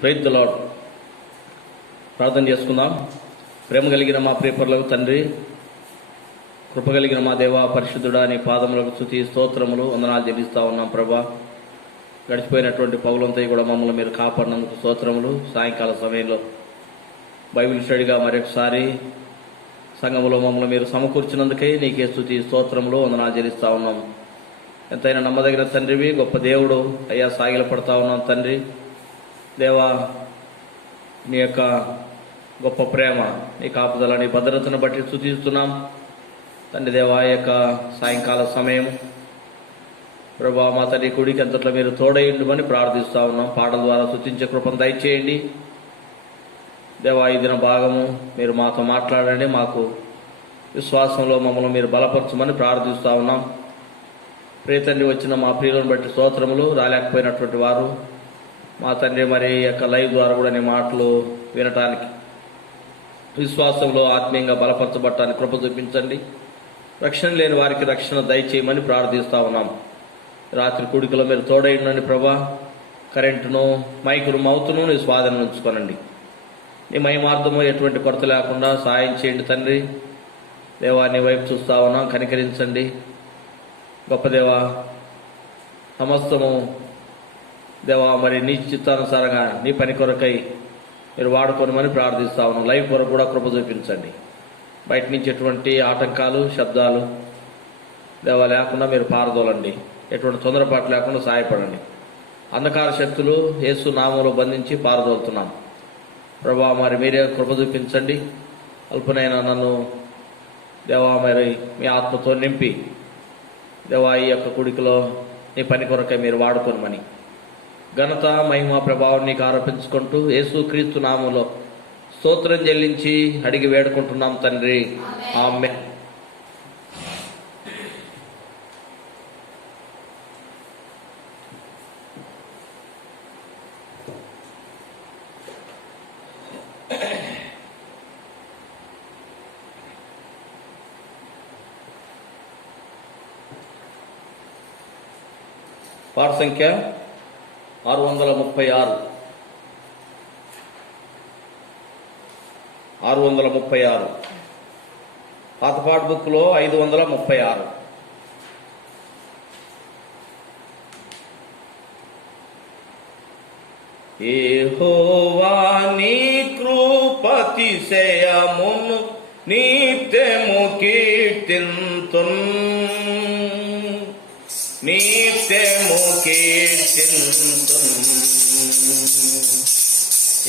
Praise the lord. ప్రార్థన చేసుకుందాం. ప్రేమ కలిగిన మా ప్రియపరులకు తండ్రి, కృప కలిగిన మా దేవ పరిశుద్ధుడా, నీ పాదములకు స్తుతి స్తోత్రములు వందనాలు చెల్లిస్తూ ఉన్నాం ప్రభా. గడిచిపోయినటువంటి పౌలంతా కూడా మమ్మల్ని మీరు కాపాడినందుకు స్తోత్రములు. సాయంకాల సమయంలో బైబిల్ స్టడీగా మరొకసారి సంఘములో మమ్మల్ని మీరు సమకూర్చినందుకే నీకే స్తుతి స్తోత్రములు వందనాలు చెల్లిస్తూ ఉన్నాం. ఎంతైనా నమ్మదగిన తండ్రివి, గొప్ప దేవుడు అయ్యా, సాగిల పడతా ఉన్నాం తండ్రి. దేవా, నీ యొక్క గొప్ప ప్రేమ, నీ కాపుదల, నీ భద్రతను బట్టి స్తుతిస్తున్నాం తండ్రి. దేవా, యొక్క సాయంకాల సమయం ప్రభా మా తండ్రి కుడికి అంతట్లో మీరు తోడేయండి ప్రార్థిస్తూ ఉన్నాం. పాటల ద్వారా స్తుతించే కృపను దయచేయండి దేవా. ఈ దిన భాగము మీరు మాతో మాట్లాడండి, మాకు విశ్వాసంలో మమ్మల్ని మీరు బలపరచమని ప్రార్థిస్తూ ఉన్నాం. ప్రియ తండ్రి, వచ్చిన మా ప్రియులను బట్టి స్తోత్రములు. రాలేకపోయినటువంటి వారు మా తండ్రి మరి యొక్క లైవ్ ద్వారా కూడా నీ మాటలు వినటానికి, విశ్వాసంలో ఆత్మీయంగా బలపరచబడటానికి కృప చూపించండి. రక్షణ లేని వారికి రక్షణ దయచేయమని ప్రార్థిస్తూ ఉన్నాం. రాత్రి కూడికలో మీరు తోడైండండి ప్రభా. కరెంటును, మైకును, మౌతును నీ స్వాధీనం ఉంచుకోనండి. నీ మహిమార్థము ఎటువంటి కొరత లేకుండా సాయం చేయండి తండ్రి. దేవా, నీ వైపు చూస్తా ఉన్నాం, కనికరించండి గొప్ప దేవా. సమస్తము దేవా మరి నీ చిత్తానుసారంగా నీ పని కొరకై మీరు వాడుకోనమని ప్రార్థిస్తా ఉన్నాం. లైవ్ కొరకు కూడా కృప చూపించండి. బయట నుంచి ఎటువంటి ఆటంకాలు, శబ్దాలు దేవా లేకుండా మీరు పారదోలండి. ఎటువంటి తొందరపాటు లేకుండా సహాయపడండి. అంధకార శక్తులు యేసు నామములో బంధించి పారదోలుతున్నాం ప్రభా. మరి మీరే కృప చూపించండి. అల్పనైనా నన్ను దేవా మరి మీ ఆత్మతో నింపి దేవా ఈ యొక్క కుడికలో నీ పని కొరకై మీరు వాడుకోనమని ఘనత, మహిమ, ప్రభావం నీకు ఆరోపించుకుంటూ యేసు క్రీస్తు నామములో స్తోత్రం చెల్లించి అడిగి వేడుకుంటున్నాం తండ్రి. ఆమేన్. పాట సంఖ్య 636. 636 పాత పాట బుక్లో 536. యెహోవా నీ కృపతిశయమును నిత్యము కీర్తింతున్, నిత్యము కీర్తింతున్.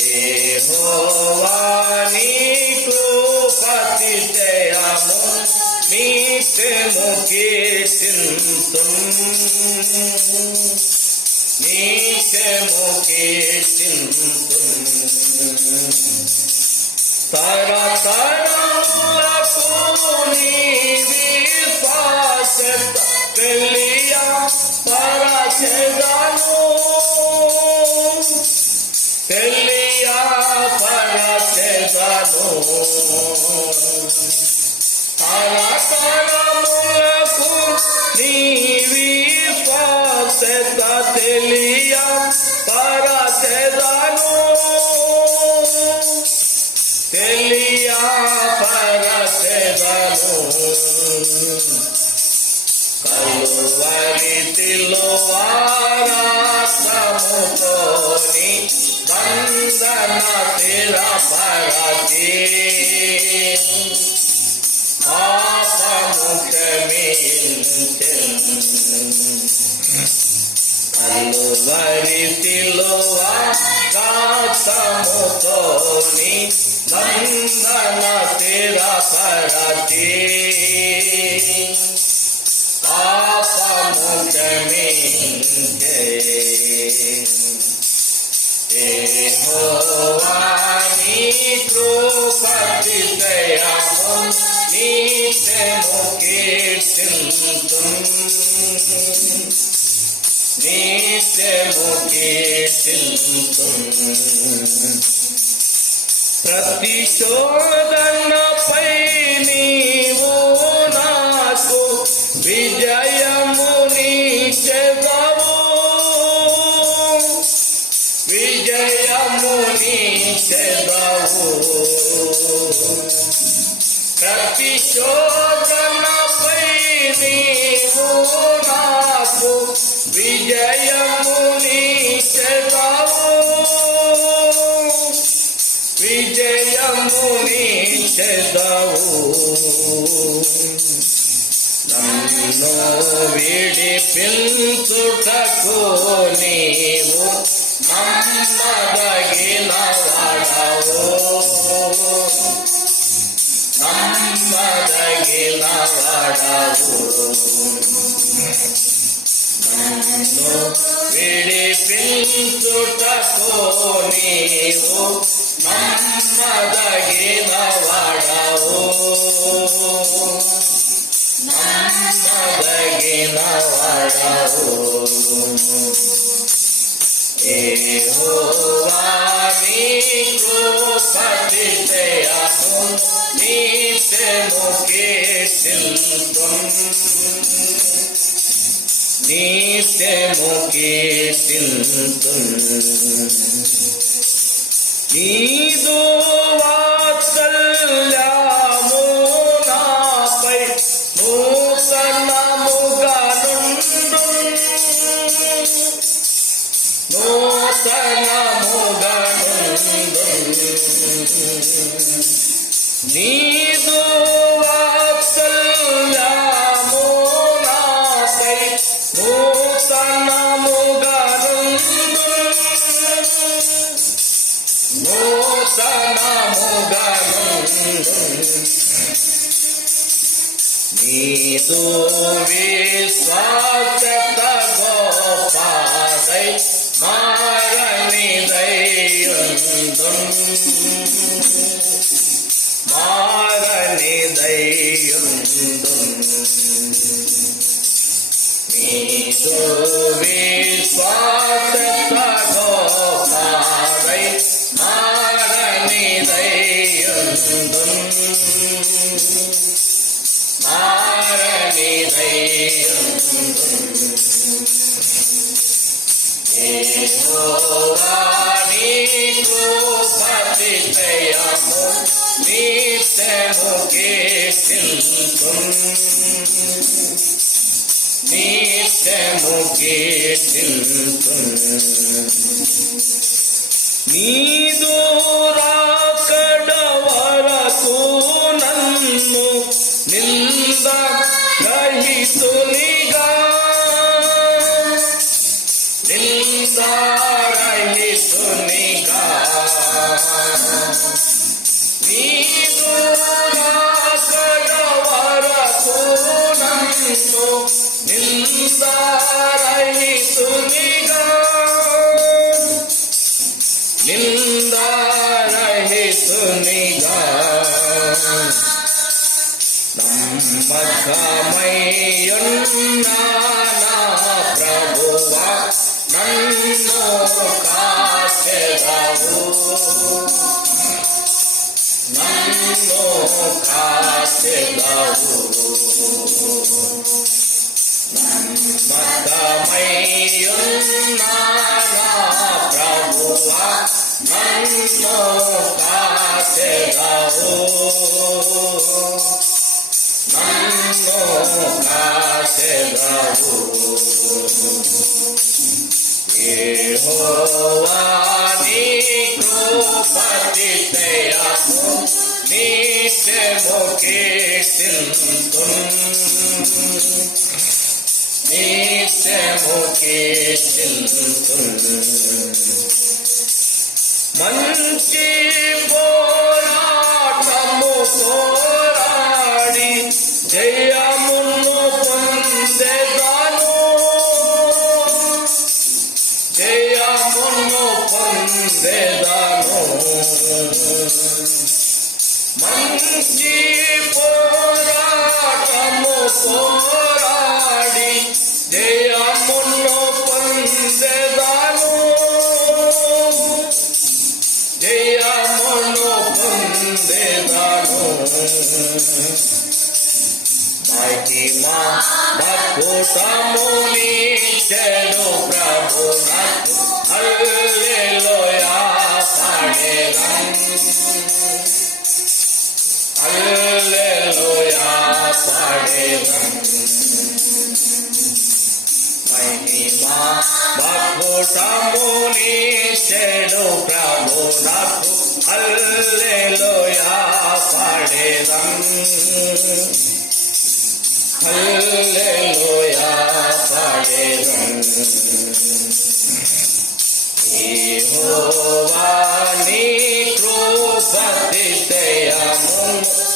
యెహోవా నీ కృపతిశయమును నిత్యము కీర్తింతున్, నిత్యము కీర్తింతున్. తరతరములకు నీ విశ్వాసత తెలియా పరచెదను, తెలియా పరచెదను. తరతరములకు నీ విశ్వాసత తెలియా పరచెదను, తెలియా పరచెదను. కలువరి సిలువారక్తముతోని బంధన స్థిరపరచి పాపము క్షమించెను. కలువరి సిలువారక్తముతోని బంధన స్థిరపరచి పాపము క్షమించె. యెహోవా నీ కృపతిశయము నిత్యము కీర్తింతున్, నిత్యము కీర్తింతున్. ప్రతిశోధనపై నీవు నాకు విజయము నీచెదవు, విజయ విజయమునిచెదవు ప్రతి శోధనపై నీవు నాకు విజయమునిచెదవు విజయమునిచెదవు నన్ను విడిపించుటకు నీవు నమ్మదగిన వాడవు నమ్మదగిన వాడవు నన్ను విడిపించుటకు నీవు నమ్మదగిన వాడవు నమ్మదగిన వాడవు యెహోవా నీ కృపతిశయము నిత్యము కీర్తింతును నిత్యము కీర్తింతును నీదు వాత్సల్యము నాపై నూతనముగా నుండును నూతనముగా నుండును నీదు వాత్సల్యము నాపై నూతనముగా నుండును నూతనముగా నుండును నీదు విశ్వాసత గోపాదై మారనిదయుండును మారనిదయుండును నీదు విశ్వాసత గోపాదై మారనిదయుండును యెహోవా నీ కృపతిశయము నిత్యము కీర్తింతును నిత్యము కీర్తింతును నీదు రాకడ వరకు నన్ను నిందరహితునిగా నిందరహితునిగా నీదు రాకడ వరకు నన్ను నిందరహితునిగా నిందరహితునిగా నమ్మకమయ్యున్న నా ప్రభువా నన్ను కాచెదవు నన్ను కాచెదవు నమ్మకమయ్యున్న నా ప్రభువా నన్ను కాచెదవు నన్ను కాచెదవు యెహోవా నీ కృపతిశయము నిత్యము కీర్తింతును నిత్యము కీర్తింతును మంచి పోరాటము పోరాడి జయమును పొందెదను జయమును పొందెదను మంచి పోరాటము పోరాడి జయమును పొందెదను జయమును పొందెదను మహిమా మకుటమునిచ్చెను ప్రభు నాకు హల్లెలూయా అద్భుతమునిచ్చెను ప్రభు నాకు హల్లెలూయా పాడేదం హల్లెలూయా పాడేదం యెహోవా నీ కృపాతిశయము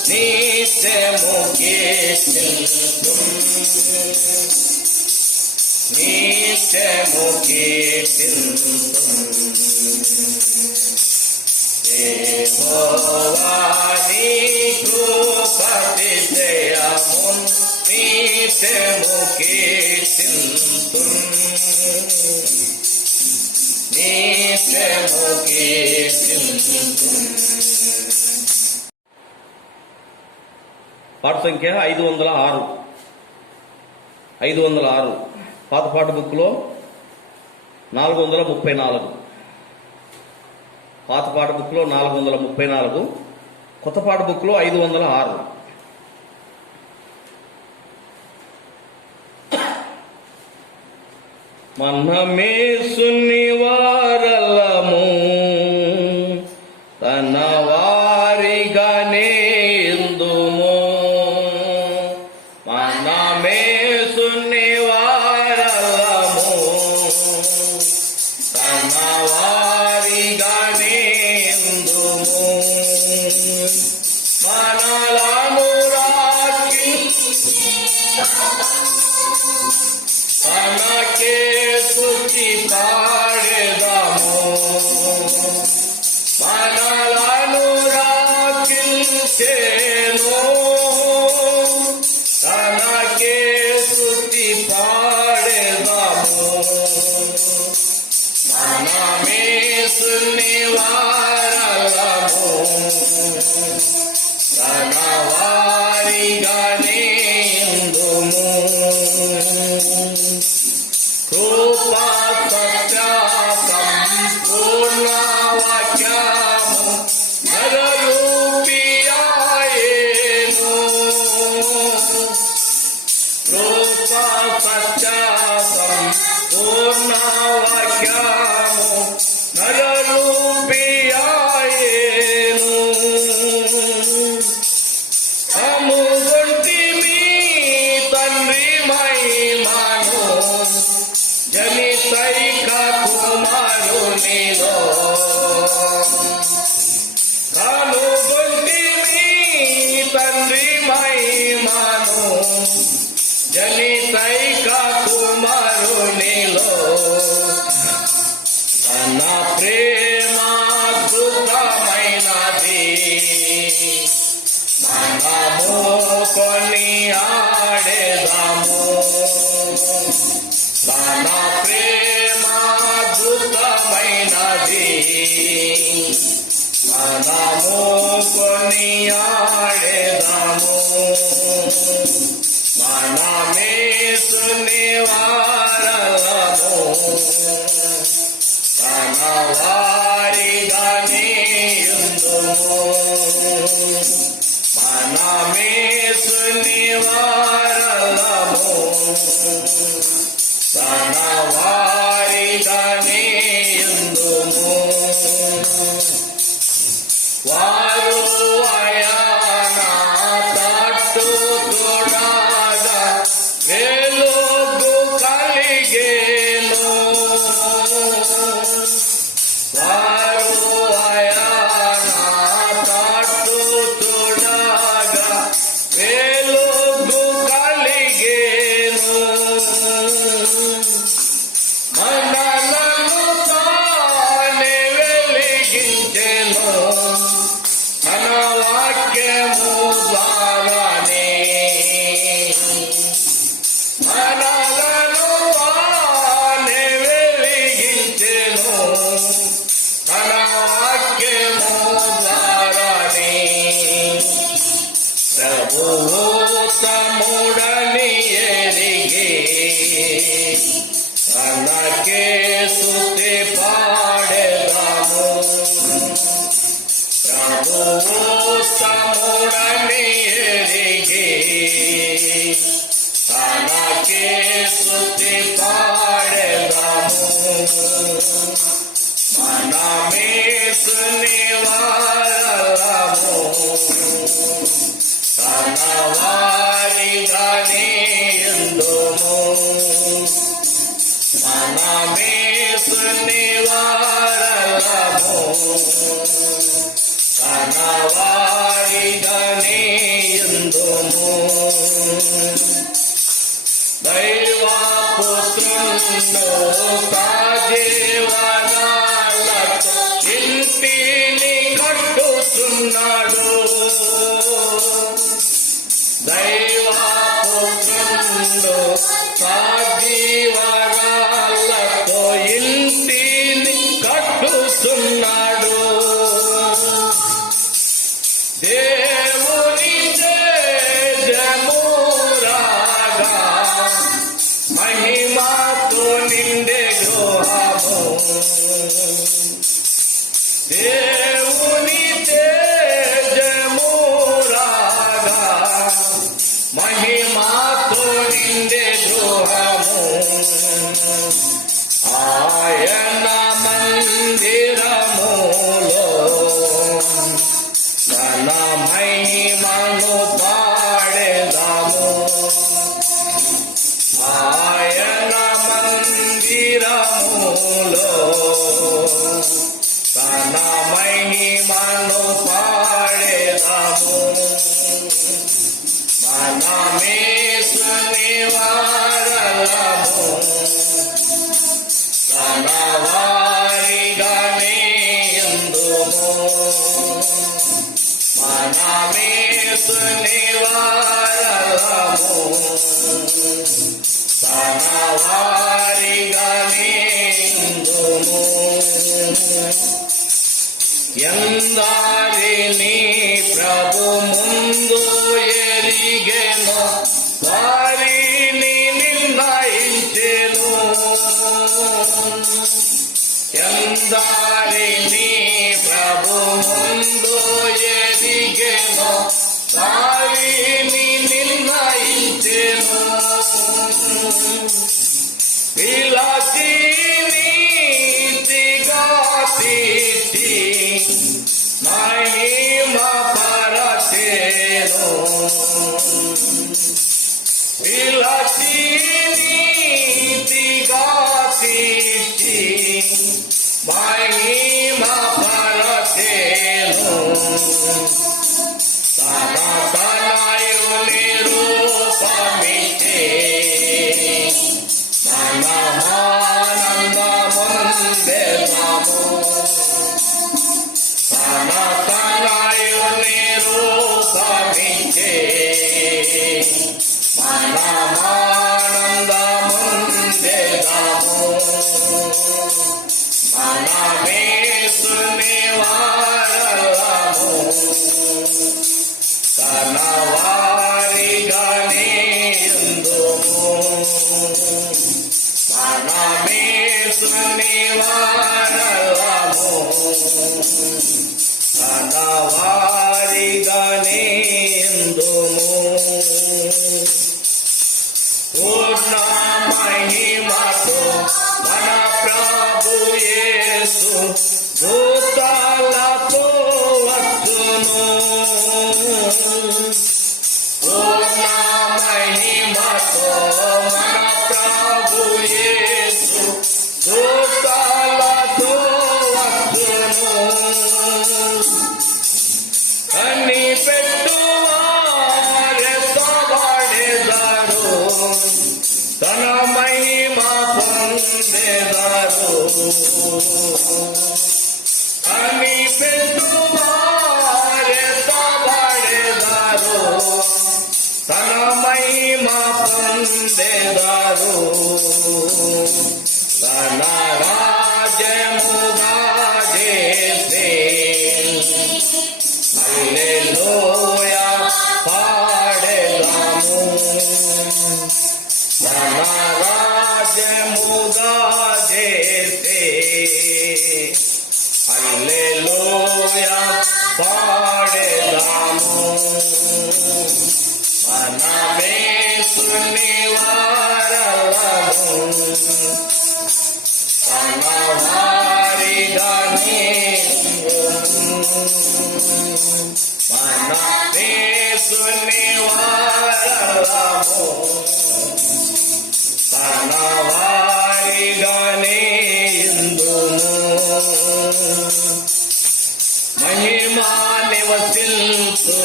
నిత్యము కీర్తింతుం నిత్యము కీర్తింతుం యెహోవా నీ కృపాతిశయము నిత్యము కీర్తింతుం నిత్యము కీర్తింతుం. పాట సంఖ్య 506. 506 పాత పాట బుక్లో 434. పాత పాట బుక్లో 434, కొత్త పాట బుక్లో 506. మనమేసుని వారలము తన వారిగానే ఇందుము మనమేసుని వారలము తన వారిగానే ఇందుము మనలను రాకి తనకే స్తుతి పాడెదము మనలను రాకించెను తనకే స్తుతి పాడెదము మనమేసుని వారలము తన వారిగానే ఇందుము కృపా సత్య సంపూర్ణ వాక్యము నరరూపియాయేను కృపా సత్య సంపూర్ణ వాక్యము నరరూపియాయేను అముగొంటిమి తండ్రి మహిమను జనితైక కుమారునిలో కనుగొంటిమి తండ్రి మహిమను జనితైక కుమారునిలో తన ప్రేమ అద్భుతమైనది మనము కొనియాడెదము తన ప్రేమ అద్భుతమైనది మనము కొనియాడెదము మనమేసుని వారలము తన వారిగానే ఇందుము మనమేసుని వారలము తన వారిగానే ఇందుము వారు ఆయన తట్టు చూడగా వెలుగు కలిగేను వారు ఆయన తట్టు చూడగా వెలుగు కలిగేను మనలను తానే వెలిగించెను తన వాక్యము ద్వారానే మనలను తానే వెలిగించెను తన వాక్యము ద్వారానే ప్రభువు తమ్ముడని ఎరిగి తనకే స్తుతి పాడెదము ప్రభువు తమ్ముడని ఎరిగి తనకే స్తుతి పాడెదము మనమేసుని వారలము తన వారిగానే యుందుము మనమేసుని వారలము తన వారిగానే యుందుము దైవపుత్రుండు సాజీవనాలతో ఇంటిని కట్టుచున్నాడు దైవపుత్రుండు సాజీవనాలతో ఇంటిని కట్టుచున్నాడు దేవుని తేజమురాగా మహిమతో నిండే గృహము దేవుని తేజమురాగా మహిమతో నిండే గృహము ఆయన మందిరములో తన మహిమను పాడెదాము ఆయన మందిరములో తన మహిమను పాడెదాము మనమేసుని వారలము తన వారిగానే యుందుము మనమేసుని వారలము తన వారిగానే యుందుము ఎందరిని ప్రభు ముందు ఎరిగెను వారిని నిర్ణయించెను ఎందరిని ప్రభు ముందు ఎరిగెను వారిని నిర్ణయించెను పిలచి నీతిగా తీర్చి మహిమ పరచెను పిలచి నీతిగా తీర్చి మహిమ పరచెను తన తనయుని రూపమిచ్చే మనమానందముందెదాము తన తనయుని రూపమిచ్చే మనమానందముందెదాము మనమేసుని వారలము తన వారిగానే యుందుము మనమేసుని వారలము తన వారిగానే యుందుము పూర్ణ మహిమతో మన ప్రభు యేసు దూతలతో వచ్చును పూర్ణ మహిమతో మన ప్రభు యేసు దూతలతో వచ్చును కనిపెట్టువారెత్తబడెదరు తన మహిమ పొందెదరు కనిపెట్టువారెత్తబడెదరు తన మహిమ పొందెదరు తన రాజ్యముగా చేసే హల్లెలూయా పాడెదాము తన రాజ్యముగా చేసే హల్లెలూయా పాడెదాము మనమేసుని వారలము వారిగానే మన యేసుని వారలము తన వారిగానే ఇందుము మహిమా నివసించు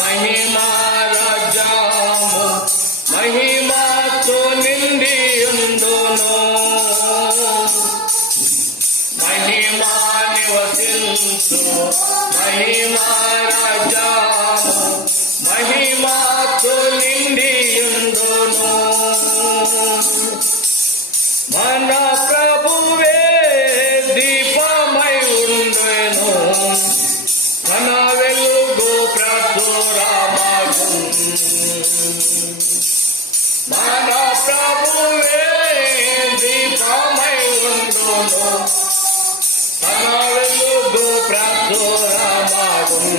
మహిమా రాజ్యము మహిమాతో నిండి ఉండును మహిమా నివసించు మహిమా రాజ్యము మహిమాతో నిండి ఉండును మన ప్రభువే దీపమై ఉండెను మన వెలుగు ప్రచురమగును మన ప్రభువే దీపమై ఉండును మన వెలుగు ప్రచురమగును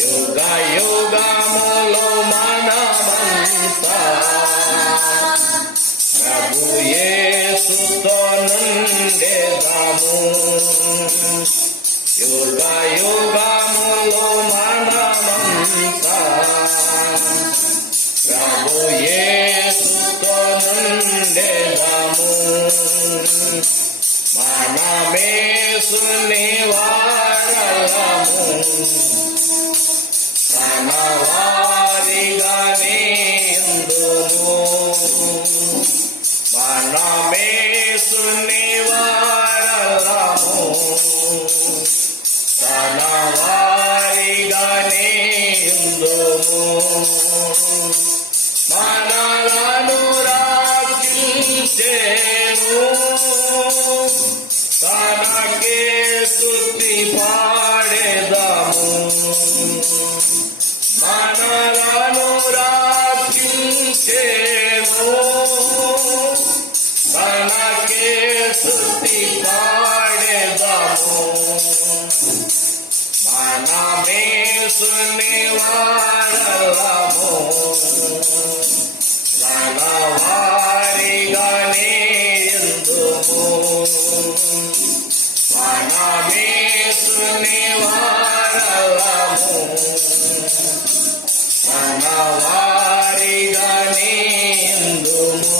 యుగ యుగములో మనమంతా ప్రభు యేసుతో నుండెదము యుగ యుగములో మనమంతా ప్రభు యేసుతో నుండెదము మనమేసుని వారలము తన వారిగానే ఇందుము మనమేసుని వారలము తన వారిగానే ఇందుము మనలను రక్షించెను తనకే స్తుతి పాడెదము మనలను రక్షించెను తనకే స్తుతి పాడెదము మనమేసుని వారలము తన వారిగానే ఇందుము మనమేసుని వారలము తన వారిగానే ఇందుము.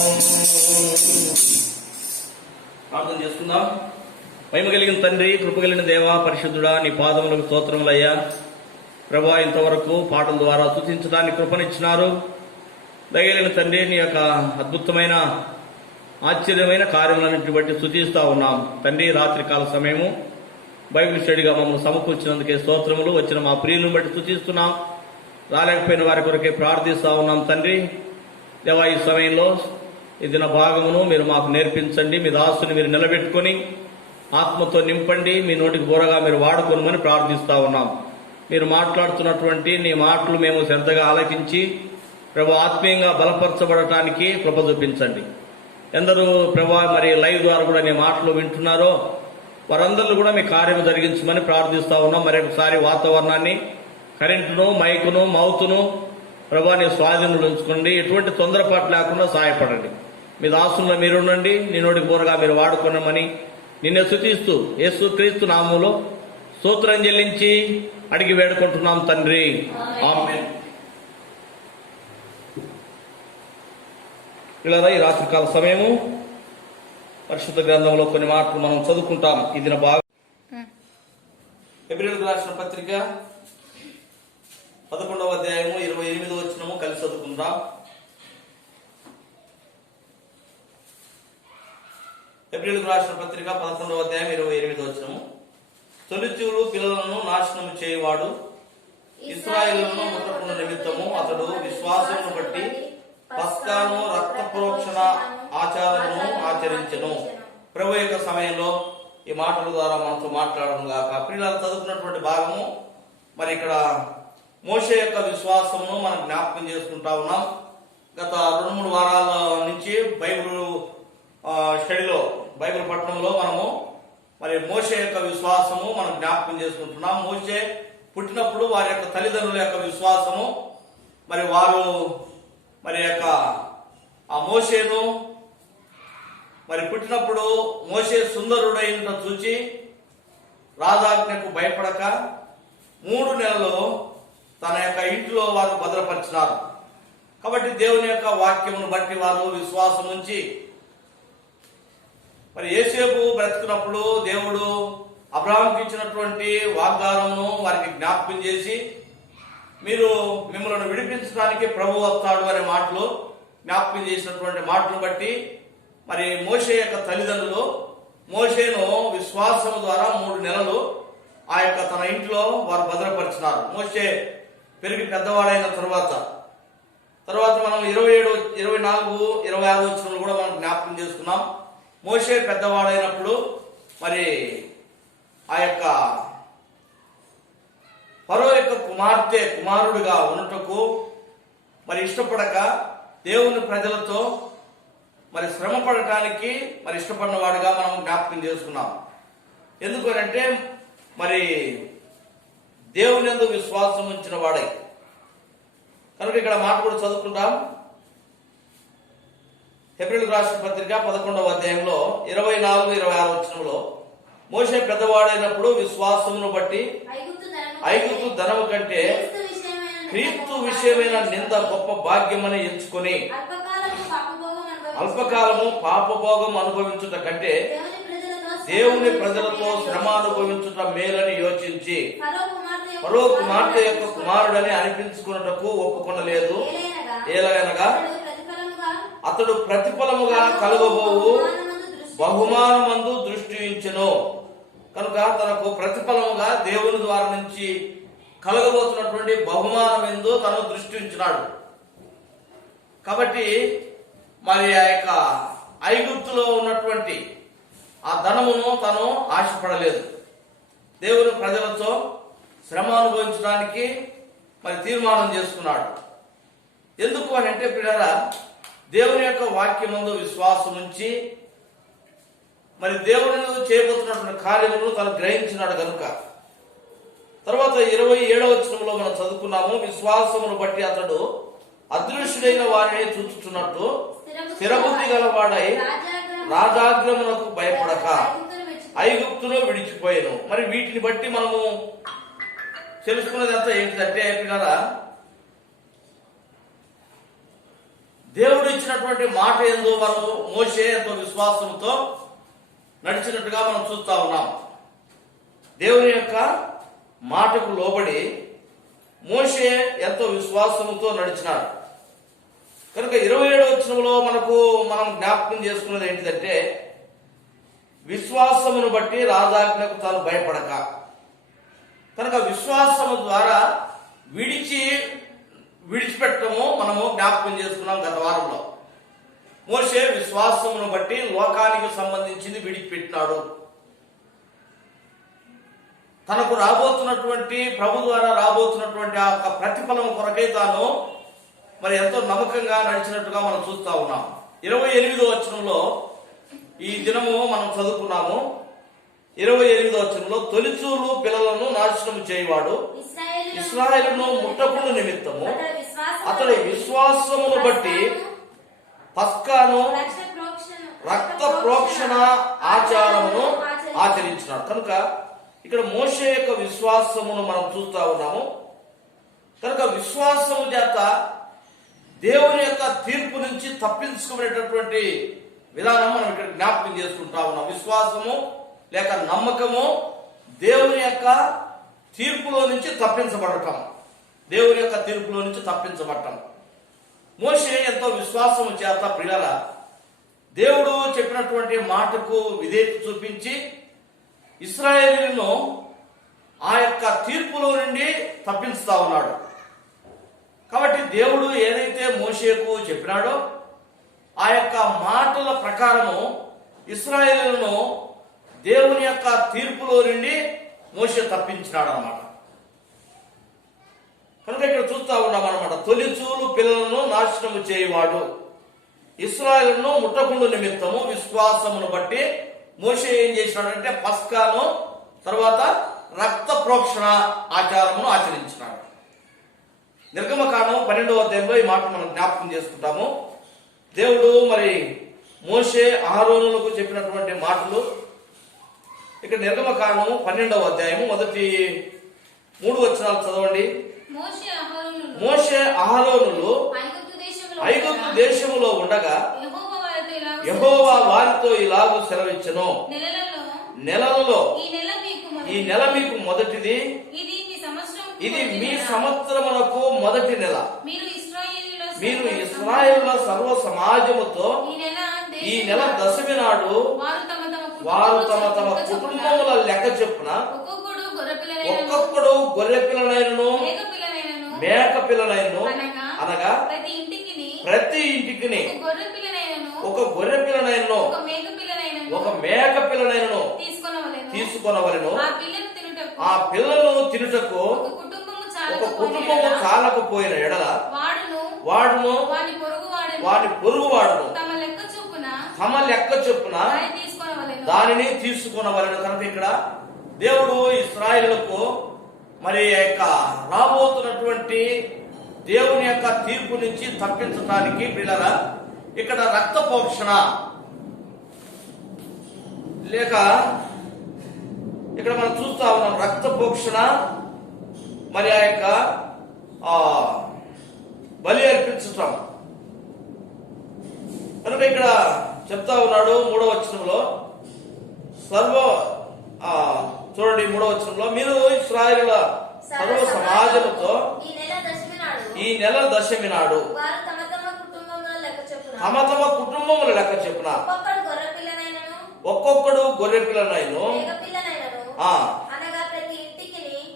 ప్రార్థన చేసుకుందాం. మహిమ కలిగిన తండ్రి, కృప కలిగిన దేవా, పరిశుద్ధుడా, నీ పాదములకు స్తోత్రములయ్యా. ప్రభా, ఇంతవరకు పాటల ద్వారా స్తుతించడానికి కృపనిచ్చినారు. దయగలిగిన తండ్రి, నీ యొక్క అద్భుతమైన ఆశ్చర్యమైన కార్యములన్నింటిని బట్టి స్తుతిస్తా ఉన్నాం తండ్రి. రాత్రికాల సమయము బైబిల్ స్టడీగా మమ్మల్ని సమకూర్చినందుకే స్తోత్రములు. వచ్చిన మా ప్రియులను బట్టి స్తుతిస్తున్నాం. రాలేకపోయిన వారి కొరకే ప్రార్థిస్తా ఉన్నాం తండ్రి. దేవా, ఈ సమయంలో ఈ దిన భాగమును మీరు మాకు నేర్పించండి. మీ దాసుని మీరు నిలబెట్టుకొని ఆత్మతో నింపండి. మీ నోటికి బోరగా మీరు వాడుకోనమని ప్రార్థిస్తా ఉన్నాం. మీరు మాట్లాడుతున్నటువంటి నీ మాటలు మేము శ్రద్ధగా ఆలకించి ప్రభు ఆత్మీయంగా బలపరచబడటానికి కృప చూపించండి. ఎందరూ ప్రభా మరి లైవ్ ద్వారా కూడా నీ మాటలు వింటున్నారో వారందరూ కూడా మీ కార్యం జరిగించమని ప్రార్థిస్తా ఉన్నాం. మరి ఒకసారి వాతావరణాన్ని, కరెంటును, మైకును, మౌతును ప్రభా నీ స్వాధీనంలో ఉంచుకోండి. ఎటువంటి తొందరపాటు లేకుండా సహాయపడండి. మీ దాసుల్లో మీరుండండి. నీ నోటికి బోరగా మీరు వాడుకున్నామని నిన్నే స్తుతిస్తూ యేసు క్రీస్తు నామములో స్తోత్రం చెల్లించి అడిగి వేడుకుంటున్నాం తండ్రి. ఆమేన్. ఇలా ఈ రాత్రికాల సమయము పరిశుద్ధ గ్రంథంలో కొన్ని మాటలు మనం చదువుకుంటాం. ఇది బాగా హెబ్రీయులకు రాసిన పత్రిక 11వ అధ్యాయము 28వ వచనము కలిసి చదువుకుందాం. హెబ్రీయులకు రాసిన పత్రిక 11వ అధ్యాయం 28వ వచనము. తొలిచూలు పిల్లలను నాశనము చేయవాడు ఇశ్రాయేలును ముట్టకుండా నిమిత్తము అతడు విశ్వాసమును బట్టి పస్కాను, రక్త ప్రోక్షణ ఆచారమును ఆచరించెను. ప్రభు యొక్క సమయంలో ఈ మాటల ద్వారా మనతో మాట్లాడడం గాక. పిల్లలు చదువుకున్నటువంటి భాగము మరి ఇక్కడ మోషే యొక్క విశ్వాసమును మనం జ్ఞాపకం చేసుకుంటా ఉన్నాం. గత 2-3 వారాల నుంచి బైబిల్ స్టడీలో, బైబిల్ పట్టణంలో మనము మరి మోషే యొక్క విశ్వాసము మనం జ్ఞాపకం చేసుకుంటున్నాం. మోషే పుట్టినప్పుడు వారి యొక్క తల్లిదండ్రుల యొక్క విశ్వాసము, మరి వారు మరి యొక్క ఆ మోషేను మరి పుట్టినప్పుడు మోషే సుందరుడైన చూచి రాజాజ్ఞకు భయపడక 3 నెలలు తన యొక్క ఇంటిలో వారు భద్రపరిచినారు. కాబట్టి దేవుని యొక్క వాక్యమును బట్టి వారు విశ్వాసం ఉంచి మరి యోసేపు బ్రతుకున్నప్పుడు దేవుడు అబ్రహాముకి ఇచ్చినటువంటి వాగ్దానమును వారికి జ్ఞాపకం చేసి మీరు మిమ్మల్ని విడిపించడానికి ప్రభు వస్తాడు అనే మాటలు జ్ఞాపకం చేసినటువంటి మాటను బట్టి మరి మోషే యొక్క తల్లిదండ్రులు మోషేను విశ్వాసం ద్వారా 3 నెలలు ఆ యొక్క తన ఇంట్లో వారు భద్రపరిచినారు. మోషే పెరిగి పెద్దవాడైన తర్వాత మనం 27, 24, 26 వచనాలు కూడా మనం జ్ఞాపకం చేసుకున్నాం. మోషే పెద్దవాడైనప్పుడు మరి ఆ యొక్క ఫరో యొక్క కుమారుడిగా ఉన్నటకు మరి ఇష్టపడక దేవుని ప్రజలతో మరి శ్రమ పడటానికి మరి ఇష్టపడిన వాడిగా మనం జ్ఞాపకం చేసుకున్నాం. ఎందుకనంటే మరి దేవుని యందు విశ్వాసం ఉంచిన వాడై కనుక ఇక్కడ మాట కూడా చదువుకుంటాం. హెబ్రీయులకు రాసిన పత్రిక 11వ అధ్యాయంలో 24, 26 వచనంలో మోషే పెద్దవాడైనప్పుడు విశ్వాసమును బట్టి ఐగుప్తు ధనము కంటే క్రీస్తు విషయమైన నింద గొప్ప భాగ్యమని ఎంచుకొని అల్పకాలము పాపభోగం అనుభవించుట కంటే దేవుని ప్రజలతో శ్రమ అనుభవించుట మేలని యోచించి ఫరో కుమార్తె యొక్క కుమారుడని అనిపించుకున్నటకు ఒప్పుకొనలేదు. ఏలగనగా అతడు ప్రతిఫలముగా కలుగబోవు బహుమానమందు దృష్టి ఉంచెను. కనుక తనకు ప్రతిఫలముగా దేవుని ద్వారా నుంచి కలగబోతున్నటువంటి బహుమానం ఎందు తను దృష్టి ఉంచినాడు. కాబట్టి మరి ఆ యొక్క ఐగుప్తులో ఉన్నటువంటి ఆ ధనమును తను ఆశపడలేదు. దేవుని ప్రజలతో శ్రమ అనుభవించడానికి మరి తీర్మానం చేసుకున్నాడు. ఎందుకు అని అంటే పిల్లరా, దేవుని యొక్క వాక్యమందు విశ్వాసం ఉంచి మరి దేవుని చేయబోతున్నటువంటి కార్యములను తను గ్రహించినాడు కనుక. తర్వాత 27వ వచనంలో మనం చదువుకున్నాము, విశ్వాసమును బట్టి అతడు అదృశ్యుడైన వారిని చూచుచున్నట్టు స్థిరబుద్ధి గలవాడై రాజాగ్రమునకు భయపడక ఐగుప్తులో విడిచిపోయాను. మరి వీటిని బట్టి మనము తెలుసుకున్నది అంతా ఏంటంటే పిల్లరా, దేవుడు ఇచ్చినటువంటి మాట యందు మనం మోషే ఎంతో విశ్వాసంతో నడిచినట్టుగా మనం చూస్తా ఉన్నాం. దేవుని యొక్క మాటకు లోబడి మోషే ఎంతో విశ్వాసంతో నడిచినాడు కనుక 27వ వచనంలో మనం జ్ఞాపకం చేసుకున్నది ఏంటిదంటే, విశ్వాసమును బట్టి రాజాజ్ఞకు తాను భయపడక. కనుక విశ్వాసము ద్వారా విడిచిపెట్టము మనము జ్ఞాపకం చేసుకున్నాం గత వారంలో. మోషే విశ్వాసమును బట్టి లోకానికి సంబంధించింది విడిచిపెట్టినాడు. తనకు రాబోతున్నటువంటి ప్రభు ద్వారా రాబోతున్నటువంటి ఆ ప్రతిఫలం కొరకై తాను మరి ఎంతో నమ్మకంగా నడిచినట్టుగా మనం చూస్తా ఉన్నాం. 28వ వచనంలో ఈ దినము మనం చదువుకున్నాము. 28వ వచనంలో తొలిచూలు పిల్లలను నాశనం చేయవాడు ఇశ్రాయేలును ముట్టకుండా నిమిత్తము అతడు విశ్వాసమును బట్టి పస్కాను రక్త ప్రోక్షణ ఆచారమును ఆచరించినాడు. కనుక ఇక్కడ మోషే యొక్క విశ్వాసమును మనం చూస్తా ఉన్నాము. కనుక విశ్వాసము చేత దేవుని యొక్క తీర్పు నుంచి తప్పించుకునేటటువంటి విధానం మనం ఇక్కడ జ్ఞాపకం చేసుకుంటా ఉన్నాం. విశ్వాసము లేక నమ్మకము దేవుని యొక్క తీర్పులో నుంచి తప్పించబడటం, దేవుని యొక్క తీర్పులో నుంచి తప్పించబడటం. మోషే ఎంతో విశ్వాసము చేత ప్రియుల దేవుడు చెప్పినటువంటి మాటకు విధేయత చూపించి ఇశ్రాయేలును ఆ యొక్క తీర్పులో నుండి తప్పిస్తా ఉన్నాడు. కాబట్టి దేవుడు ఏదైతే మోషేకు చెప్పినాడో ఆ యొక్క మాటల ప్రకారము ఇశ్రాయేలును దేవుని యొక్క తీర్పులో నుండి మోషే తప్పించినాడు అన్నమాట. కనుక ఇక్కడ చూస్తా ఉన్నాం అన్నమాట, తొలిచూలు పిల్లలను నాశనము చేయవాడు ఇశ్రాయేలును ముట్టకుండా నిమిత్తము విశ్వాసమును బట్టి మోషే ఏం చేసినాడంటే పస్కాను తర్వాత రక్త ప్రోక్షణ ఆచారమును ఆచరించినాడు. నిర్గమకాండం 12వ అధ్యాయంలో ఈ మాట మనం జ్ఞాపకం చేసుకుంటాము. దేవుడు మరి మోషే అహరోనులకు చెప్పినటువంటి మాటలు ఇక్కడ నిర్గమకాండము 12వ అధ్యాయము మొదటి 3 వచనాలు చదవండి. మోషే అహరోనులు ఐగుప్తు దేశములో ఉండగా యెహోవా వారితో ఇలాగూ సెలవిచ్చెను, నెలలలో ఈ నెల మీకు మొదటిది, ఇది మీ సంవత్సరమునకు మొదటి నెల. మీరు ఇశ్రాయేలుల సర్వ సమాజముతో ఈ నెల దశమి నాడు వారు తమ తమ కుటుంబముల లెక్క చొప్పున ఒక్కొక్కడు గొర్రె పిల్లనైనను మేక పిల్లనైనను అనగా ప్రతి ఇంటికి ఒక గొర్రె పిల్లనైనను ఒక మేక పిల్లనైనను తీసుకొనవలెను. ఆ పిల్లలను తినుటకు ఒక కుటుంబము చాలకపోయిన ఎడల వాడును వాడి పొరుగువాడును తమ లెక్క చొప్పున దానిని తీసుకొనవలెను. కనుక ఇక్కడ దేవుడు ఇశ్రాయేలులకు మరి యొక్క రాబోతున్నటువంటి దేవుని యొక్క తీర్పు నుంచి తప్పించడానికి పిల్లరా ఇక్కడ రక్తపోక్షణ లేక ఇక్కడ మనం చూస్తా ఉన్నాం రక్తపోక్షణ, మరి ఆ యొక్క బలి అర్పించటం. కనుక ఇక్కడ చెప్తా ఉన్నాడు 3వ వచనంలో చూడండి 3వ వచనంలో మీరు ఇశ్రాయేలుల సర్వ సమాజముతో ఈ నెల దశమి నాడు తమ తమ కుటుంబముల లెక్క చెప్పున ఒక్కొక్కడు గొర్రె పిల్లనైను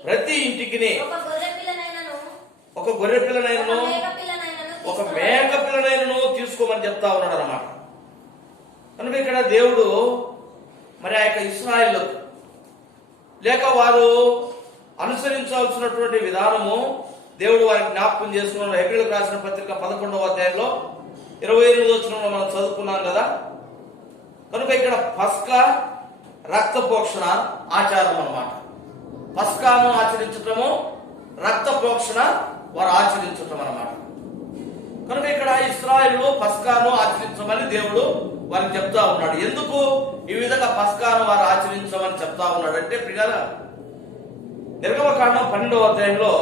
ప్రతి ఇంటికి ఒక గొర్రె పిల్లనైనను ఒక మేక పిల్లనైనను తీసుకోమని చెప్తా ఉన్నాడు అన్నమాట. కనుక ఇక్కడ దేవుడు మరి ఆ యొక్క ఇశ్రాయేలులకు లేక వారు అనుసరించాల్సినటువంటి విధానము దేవుడు వారికి జ్ఞాపకం చేసుకున్నాడు. హెబ్రీయులకు రాసిన పత్రిక 11వ అధ్యాయంలో 28వ వచనంలో మనం చదువుకున్నాం కదా. కనుక ఇక్కడ పస్కా రక్తపోక్షణ ఆచారం అన్నమాట. పస్కాను ఆచరించటము, రక్తపోక్షణ వారు ఆచరించటం అన్నమాట. కనుక ఇక్కడ ఇశ్రాయేలు పస్కాను ఆచరించమని దేవుడు వారికి చెప్తా ఉన్నాడు. ఎందుకు ఈ విధంగా పస్కాను వారు ఆచరించమని చెప్తా ఉన్నాడు అంటే పిల్లల నిర్గమకాండం 12వ అధ్యాయంలో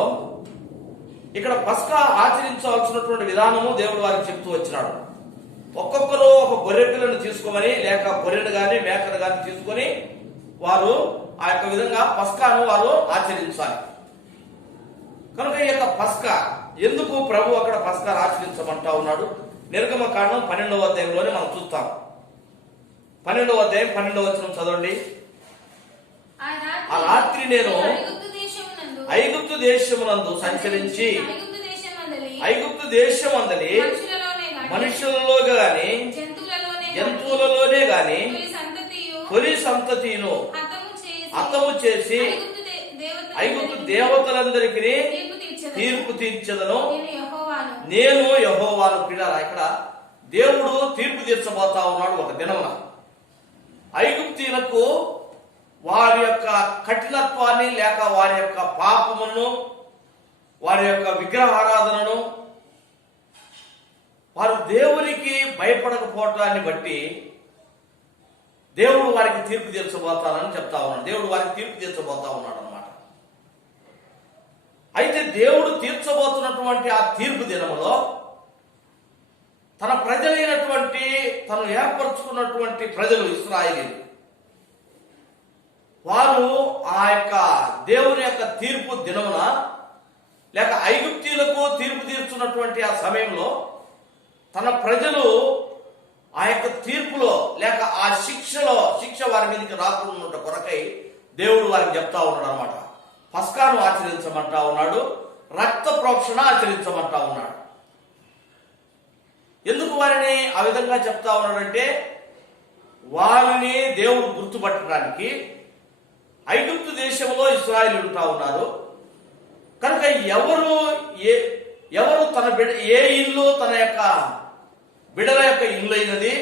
ఇక్కడ పస్కా ఆచరించవలసినటువంటి విధానము దేవుడు వారికి చెప్తూ వచ్చినాడు. ఒక్కొక్కరు ఒక గొర్రె పిల్లను తీసుకోమని లేక గొర్రెను గాని మేకను గాని తీసుకొని వారు ఆ యొక్క విధంగా పస్కాను వారు ఆచరించాలి. కనుక ఈ యొక్క పస్కా ఎందుకు ప్రభు అక్కడ పస్కా ఆచరించమంటా ఉన్నాడు? నిర్గమకాండం 12వ అధ్యాయంలోనే మనం చూస్తాం. 12వ అధ్యాయం 12వ వచనం చదవండి. ఆ రాత్రి నేను ఐగుప్తు దేశమునందు సంచరించి ఐగుప్తు దేశమందలి మనుషులలో గాని జంతువులలోనే గాని తొలి సంతతిను హతము చేసి ఐగుప్తు దేవతలందరికీ తీర్పు తీర్చదను నేను యెహోవాను. పిల్లరా ఇక్కడ దేవుడు తీర్పు తీర్చబోతా ఉన్నాడు ఒక దినమున. ఐగుప్తీయులకు వారి యొక్క కఠినత్వాన్ని లేక వారి యొక్క పాపమును వారి యొక్క విగ్రహారాధనను వారు దేవునికి భయపడకపోవటాన్ని బట్టి దేవుడు వారికి తీర్పు తీర్చబోతానని చెప్తా ఉన్నాడు. దేవుడు వారికి తీర్పు తీర్చబోతా ఉన్నాడు అన్నమాట. అయితే దేవుడు తీర్చబోతున్నటువంటి ఆ తీర్పు దినములో తన ప్రజలైనటువంటి తను ఏర్పరచుకున్నటువంటి ప్రజలు ఇశ్రాయేలీయులు వారు ఆ యొక్క దేవుని యొక్క తీర్పు దినమున లేక ఐగుప్తీయులకు తీర్పు తీర్చున్నటువంటి ఆ సమయంలో తన ప్రజలు ఆ యొక్క తీర్పులో లేక ఆ శిక్ష వారి మీదకి రాకుండా కొరకై దేవుడు వారికి చెప్తా ఉన్నాడు అనమాట. పస్కాను ఆచరించమంటా ఉన్నాడు, రక్త ప్రోక్షణ ఆచరించమంటా ఉన్నాడు. ఎందుకు వారిని ఆ విధంగా చెప్తా ఉన్నాడంటే వారిని దేవుడు గుర్తుపట్టడానికి ఐగుప్తు దేశంలో ఇశ్రాయేలు ఉంటా ఉన్నారు. కనుక ఎవరు తన ఏ ఇల్లు తన యొక్క బిడల యొక్క ఇల్లు అయినది,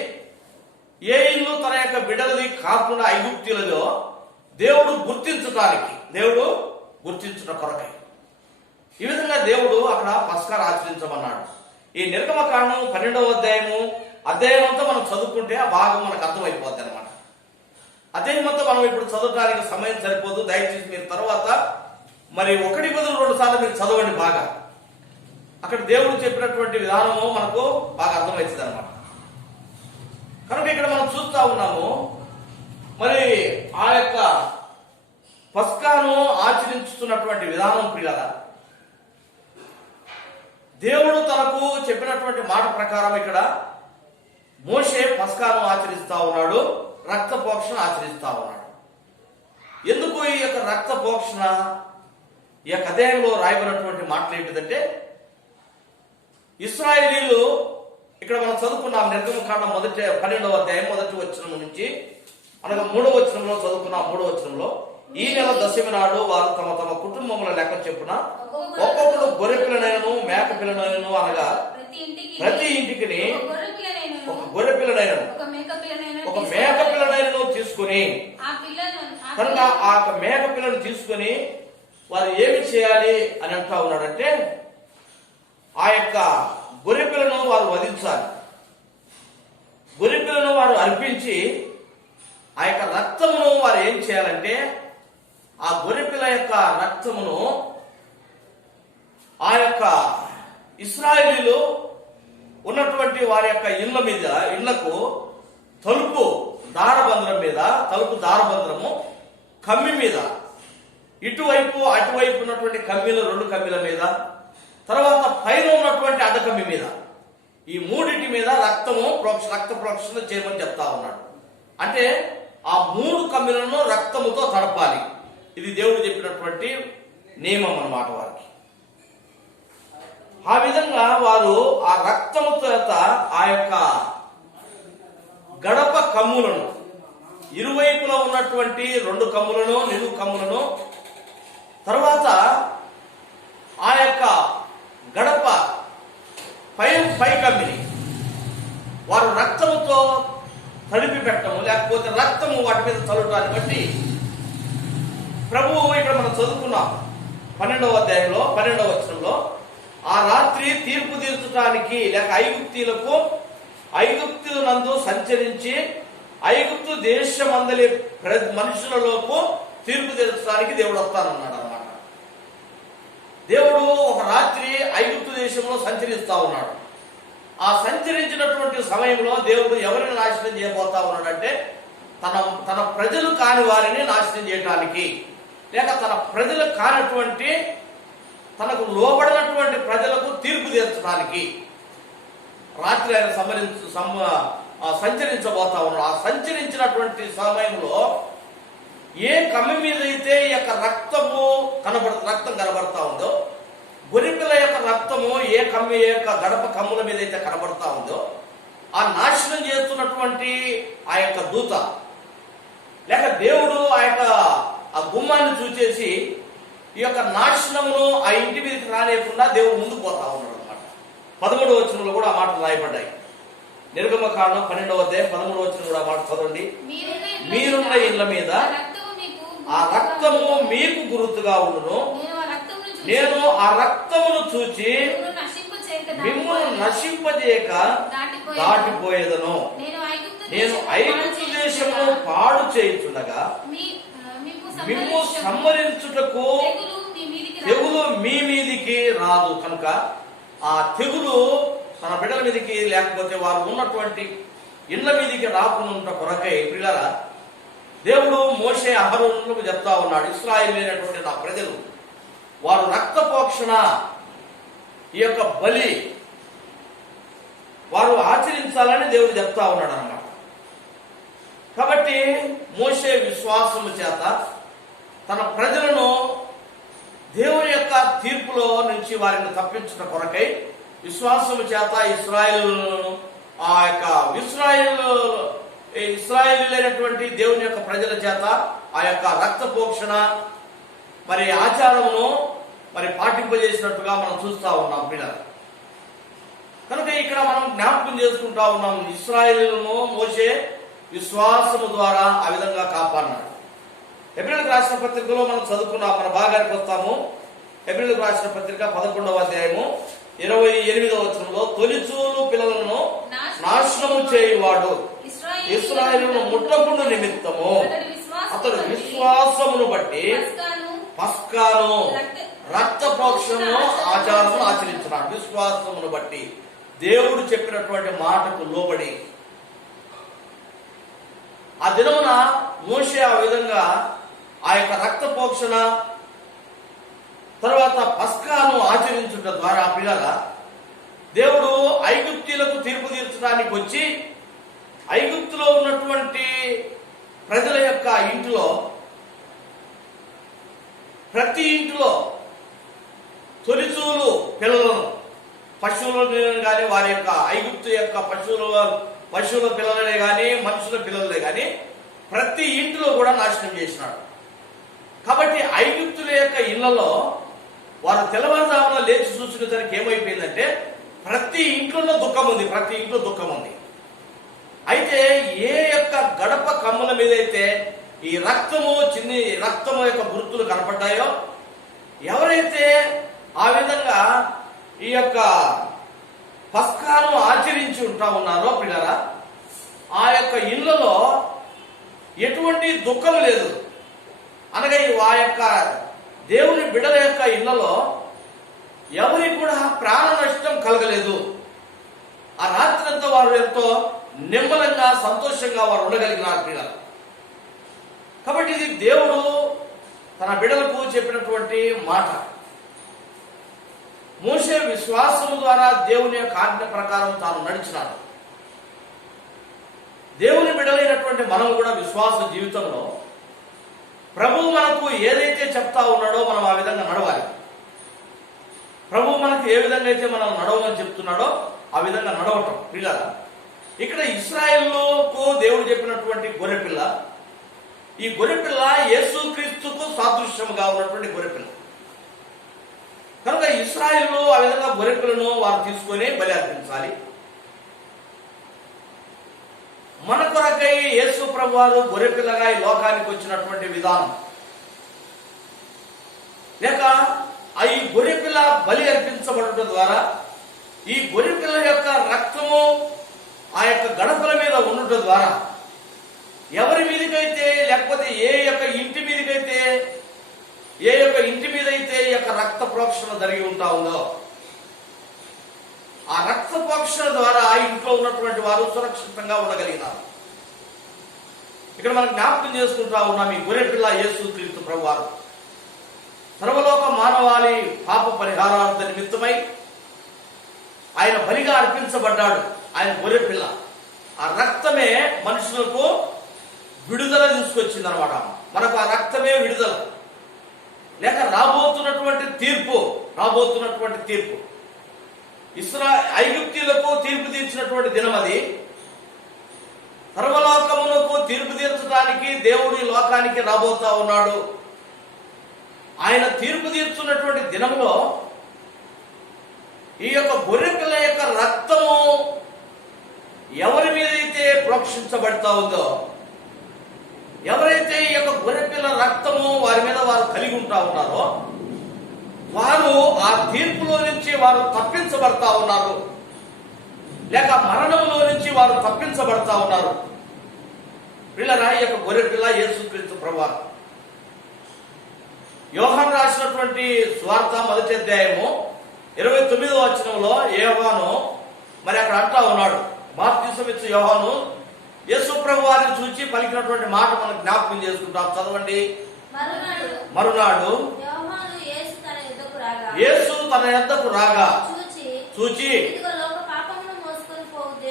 ఏ ఇల్లు తన యొక్క బిడలది కాకుండా ఐగుప్తులలో దేవుడు గుర్తించుట కొరకై ఈ విధంగా దేవుడు అక్కడ పస్కా ఆచరించమన్నాడు. ఈ నిర్గమకాండం 12వ అధ్యాయము అధ్యాయం అంతా మనం చదువుకుంటే ఆ భాగం మనకు అర్థమైపోద్ది అనమాట. అధ్యాయం అంతా మనం ఇప్పుడు చదవడానికి సమయం సరిపోదు. దయచేసి మీరు తర్వాత మరి 1 సార్లు మీరు చదవండి బాగా. అక్కడ దేవుడు చెప్పినటువంటి విధానము మనకు బాగా అర్థమవుతుంది అనమాట. కనుక ఇక్కడ మనం చూస్తా ఉన్నాము, మరి ఆ యొక్క పస్కాను ఆచరించుతున్నటువంటి విధానం ప్రియులారా, దేవుడు తనకు చెప్పినటువంటి మాట ప్రకారం ఇక్కడ మోషే పస్కాను ఆచరిస్తా ఉన్నాడు, రక్త ప్రోక్షణ ఆచరిస్తా ఉన్నాడు. ఎందుకు ఈ యొక్క రక్త ప్రోక్షణ? ఈ యొక్క అధ్యాయంలో రాయబడినటువంటి మాటలు ఏంటిదంటే, ఇశ్రాయేలీలు ఇక్కడ మనం చదువుకున్నాం నిర్గమకాండం 12వ అధ్యాయం 1వ వచనం నుంచి, అనగా 3వ వచనంలో చదువుకున్నాం. 3వ వచనంలో, ఈ నెల దశమి నాడు వారు తమ తమ కుటుంబముల లెక్క చెప్పున ఒక్కొక్కడు గొర్రె పిల్లనైనను మేక పిల్లనైనను, అనగా ప్రతి ఇంటికి ఒక గొర్రె పిల్లనైనను ఒక మేక పిల్లనైనను తీసుకుని, కనుక ఆ మేక పిల్లను తీసుకుని వారు ఏమి చేయాలి అని అంటా ఉన్నాడంటే, ఆ యొక్క గొర్రె పిల్లను వారు వధించాలి. గొర్రె పిల్లను వారు అర్పించి ఆ యొక్క రక్తమును వారు ఏం చేయాలంటే, ఆ గొర్రె పిల్ల యొక్క రక్తమును ఆ యొక్క ఇశ్రాయేలీలు ఉన్నటువంటి వారి యొక్క ఇళ్లకు తలుపు దారబంధనం మీద, తలుపు దారబంధనము కమ్మి మీద, ఇటువైపు అటువైపు ఉన్నటువంటి కమ్మిలు 2 కమ్మిల మీద, తర్వాత పైన ఉన్నటువంటి అడ్డకమ్మి మీద, ఈ 3 మీద రక్త ప్రోక్షణ చేయమని చెప్తా ఉన్నాడు. అంటే ఆ 3 కమ్మిలను రక్తముతో తడపాలి. ఇది దేవుడు చెప్పినటువంటి నియమం అన్నమాట వారికి. ఆ విధంగా వారు ఆ రక్తము చేత ఆ యొక్క గడప కమ్ములను, ఇరువైపులా ఉన్నటువంటి 2 కమ్ములను, నిలువు కమ్ములను, తర్వాత ఆ యొక్క గడప పై కమ్మిని వారు రక్తముతో తడిపి పెట్టము, లేకపోతే రక్తము వాటి మీద చల్లటాన్ని బట్టి ప్రభువు ఇక్కడ మనం చదువుకున్నాం 12వ అధ్యాయంలో 12వ వచనంలో, ఆ రాత్రి తీర్పు తీర్చడానికి లేక ఐగుప్తునందు సంచరించి ఐగుప్తు దేశమందలి మనుషులలోపు తీర్పు తీర్చడానికి దేవుడు వస్తానన్నాడు అన్నమాట. దేవుడు ఒక రాత్రి ఐగుప్తు దేశంలో సంచరిస్తా ఉన్నాడు. ఆ సంచరించినటువంటి సమయంలో దేవుడు ఎవరిని నాశనం చేయబోతా ఉన్నాడంటే, తన ప్రజలు కాని వారిని నాశనం చేయడానికి, లేక తన ప్రజలు కానటువంటి తనకు లోబడినటువంటి ప్రజలకు తీర్పు తీర్చడానికి రాత్రి ఆయన సంచరించబోతా ఉన్నాడు. ఆ సంచరించినటువంటి సమయంలో ఏ కమ్మి మీద అయితే ఈ యొక్క రక్తం కనబడతా ఉందో, గొర్రెపిల్ల యొక్క రక్తము ఏ యొక్క గడప కమ్ముల మీద అయితే కనబడతా ఉందో, ఆ నాశనం చేస్తున్నటువంటి ఆ యొక్క దూత లేక దేవుడు ఆ గుమ్మాన్ని చూచేసి ఈ యొక్క నాశనమును ఆ ఇంటి మీదకి రానియకుండా దేవుడు ముందుకు పోతా ఉన్నాడు అనమాట. 13వ వచనంలో కూడా ఆ మాటలు రాయబడ్డాయి. నిర్గమకాండం 12వ అధ్యాయం 13వ వచనం కూడా ఆ మాట చదవండి. మీరున్న ఇళ్ల మీద ఆ రక్తము మీకు గుర్తుగా ఉండును, నేను ఆ రక్తమును చూచి మిమ్మల్ని నశింపజేయక దాటిపోయేదను. నేను ఐగుప్తు దేశము పాడు చేయుచుండగా మిమ్ము సంహరించుటకు తెగులు మీ మీదికి రాదు. కనుక ఆ తెగులు తన బిడ్డల మీదకి లేకపోతే వారు ఉన్నటువంటి ఇళ్ల మీదకి రాకుండా కొరకై ప్రియులారా, దేవుడు మోషే అహరోనులకు చెప్తా ఉన్నాడు, ఇశ్రాయేలీయులైనటువంటి నా ప్రజలు వారు రక్త ప్రోక్షణ ఈ యొక్క బలి వారు ఆచరించాలని దేవుడు చెప్తా ఉన్నాడు అన్నమాట. కాబట్టి మోషే విశ్వాసము చేత తన ప్రజలను దేవుని యొక్క తీర్పులో నుంచి వారిని తప్పించిన కొరకై విశ్వాసము చేత ఇశ్రాయేలులను ఆ యొక్క ఇశ్రాయేలీయులైనటువంటి దేవుని యొక్క ప్రజల చేత ఆ యొక్క రక్త ప్రోక్షణ మరి ఆచారమును మరి పాటింపజేసినట్టుగా మనం చూస్తా ఉన్నాం పిల్లలు. కనుక ఇక్కడ మనం జ్ఞాపకం చేసుకుంటా ఉన్నాం, ఇశ్రాయేలులను మోషే విశ్వాసము ద్వారా ఆ విధంగా కాపాడినాడు. హెబ్రీయులకు రాసిన పత్రికలో మనం చదువుకున్నాం, మన భాగానికి వస్తాము. హెబ్రీయులకు రాసిన పత్రిక 11వ అధ్యాయము 28వ వచనంలో, తొలిచూలు పిల్లలను నాశనము చేయువాడు ఇశ్రాయేలును ముట్టకుండా నిమిత్తము అతడు విశ్వాసమును బట్టి పస్కాను రక్త ప్రోక్షణను ఆచారమును ఆచరించినాడు. విశ్వాసమును బట్టి దేవుడు చెప్పినటువంటి మాటకు లోబడి ఆ దినమున మోషే ఆ విధంగా ఆ యొక్క రక్త ప్రోక్షణ తర్వాత పస్కాను ఆచరించుట ద్వారా పిల్లల దేవుడు ఐగుప్తీలకు తీర్పు తీర్చడానికి వచ్చి ఐగుప్తులో ఉన్నటువంటి ప్రజల యొక్క ఇంటిలో ప్రతి ఇంటిలో తొలిచూలు పిల్లలను పశువులను కానీ వారి యొక్క ఐగుప్తు యొక్క పశువుల పిల్లలనే కానీ మనుషుల పిల్లలనే కానీ ప్రతి ఇంటిలో కూడా నాశనం చేసినాడు. కాబట్టి ఐగుప్తుల యొక్క ఇళ్లలో వారు తెల్లవారుజామున లేచి చూసుకునేసరికి ఏమైపోయిందంటే ప్రతి ఇంట్లో దుఃఖం ఉంది, ప్రతి ఇంట్లో దుఃఖం ఉంది. అయితే ఏ యొక్క గడప కమ్ముల మీద అయితే ఈ రక్తము యొక్క గుర్తులు కనపడ్డాయో, ఎవరైతే ఆ విధంగా ఈ యొక్క పస్కాను ఆచరించి ఉన్నారో పిల్లరా, ఆ యొక్క ఇళ్లలో ఎటువంటి దుఃఖం లేదు. అనగా ఆ యొక్క దేవుని బిడ్డల యొక్క ఇళ్లలో ఎవరికి కూడా ప్రాణ నష్టం కలగలేదు. ఆ రాత్రి అంతా వారు ఎంతో నిమ్మలంగా సంతోషంగా వారు ఉండగలిగినారు పిల్లలు. కాబట్టి ఇది దేవుడు తన బిడ్డలకు చెప్పినటువంటి మాట. మోషే విశ్వాసము ద్వారా దేవుని యొక్క ఆజ్ఞ ప్రకారం తాను నడిచినాడు. దేవుని బిడ్డలైనటువంటి మనం కూడా విశ్వాస జీవితంలో ప్రభువు మనకు ఏదైతే చెప్తా ఉన్నాడో మనం ఆ విధంగా నడవాలి. ప్రభువు మనకు ఏ విధంగా అయితే మనం నడవమని చెప్తున్నాడో ఆ విధంగా నడవటం పిల్లల. ఇక్కడ ఇశ్రాయేలుకు దేవుడు చెప్పినటువంటి గొర్రెపిల్ల, ఈ గొర్రెపిల్ల యేసుక్రీస్తుకు సాదృశ్యముగా ఉన్నటువంటి గొర్రెపిల్ల కనుక ఇశ్రాయేలు ఆ విధంగా గొర్రెపిల్లను వారు తీసుకొని బలి అర్పించాలి. మన కొరకై యేసు ప్రభు వారు గొర్రెపిల్లగా ఈ లోకానికి వచ్చినటువంటి విధానం, లేక ఈ గొర్రెపిల్ల బలి అర్పించబడటం ద్వారా ఈ గొర్రెపిల్ల యొక్క రక్తము ఆ యొక్క గడపల మీద ఉండటం ద్వారా ఎవరి మీదకైతే లేకపోతే ఏ యొక్క ఇంటి మీదకైతే ఈ యొక్క రక్త ప్రోక్షణ జరిగి ఉంటా ఉందో ఆ రక్త ప్రోక్షణ ద్వారా ఆ ఇంట్లో ఉన్నటువంటి వారు సురక్షితంగా ఉండగలిగినారు. ఇక్కడ మనం జ్ఞాపకం చేసుకుంటా ఉన్నాం ఈ గొర్రెపిల్ల యేసుక్రీస్తు ప్రభువారు సర్వలోక మానవాళి పాప పరిహారార్థ నిమిత్తమై ఆయన బలిగా అర్పించబడ్డాడు. ఆయన గొర్రెపిల్ల ఆ రక్తమే మనుషులకు విడుదల తీసుకొచ్చింది అనమాట. మనకు ఆ రక్తమే విడుదల, లేక రాబోతున్నటువంటి తీర్పు ఐగుప్తీయులకు తీర్పు తీర్చినటువంటి దినం అది. సర్వలోకమునకు తీర్పు తీర్చడానికి దేవుడు ఈ లోకానికి రాబోతా ఉన్నాడు. ఆయన తీర్పు తీర్చున్నటువంటి దినంలో ఈ యొక్క గొర్రెపిల్ల యొక్క రక్తము ఎవరి మీదైతే ప్రోక్షించబడతా ఉందో, ఎవరైతే ఈ యొక్క గొర్రెపిల్ల రక్తము వారి మీద వారు కలిగి ఉంటా ఉన్నారో వారు ఆ తీర్పులో నుంచి వారు తప్పించబడతా ఉన్నారు, లేక మరణంలో నుంచి వారు తప్పించబడతా ఉన్నారు. పిల్లరా, ఈ యొక్క గొర్రెపిల్ల యేసుక్రీస్తు ప్రభువారు. యోహాను రాసినటువంటి సువార్త 1వ అధ్యాయము 29వ వచనంలో యోహాను మరి అక్కడ అంటా ఉన్నాడు, బాప్తిసం ఇచ్చే యోహాను యేసు ప్రభువారిని చూచి పలికినటువంటి మాట మనం జ్ఞాపకం చేసుకుంటాం. చదవండి. మరునాడు యేసు తన యొద్దకు రాగా చూచి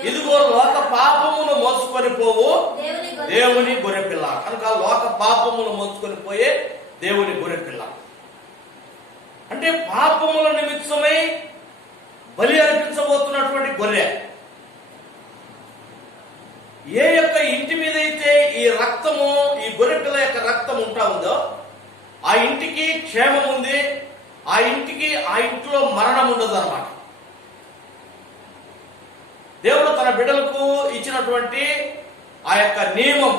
ఇదిగో లోక పాపమును మోసుకొని పోవు దేవుని గొర్రెపిల్ల. కనుక లోక పాపమును మోసుకొని పోయే దేవుని గొర్రెపిల్ల అంటే పాపముల నిమిత్తమై బలి అర్పించబోతున్నటువంటి గొర్రె. ఏ యొక్క ఇంటి మీద అయితే ఈ రక్తము, ఈ గొర్రెపిల్ల యొక్క రక్తం ఉంటా ఉందో ఆ ఇంటికి క్షేమం ఉంది, ఆ ఇంట్లో మరణం ఉండదు అన్నమాట. దేవుడు తన బిడ్డలకు ఇచ్చినటువంటి ఆ యొక్క నియమం.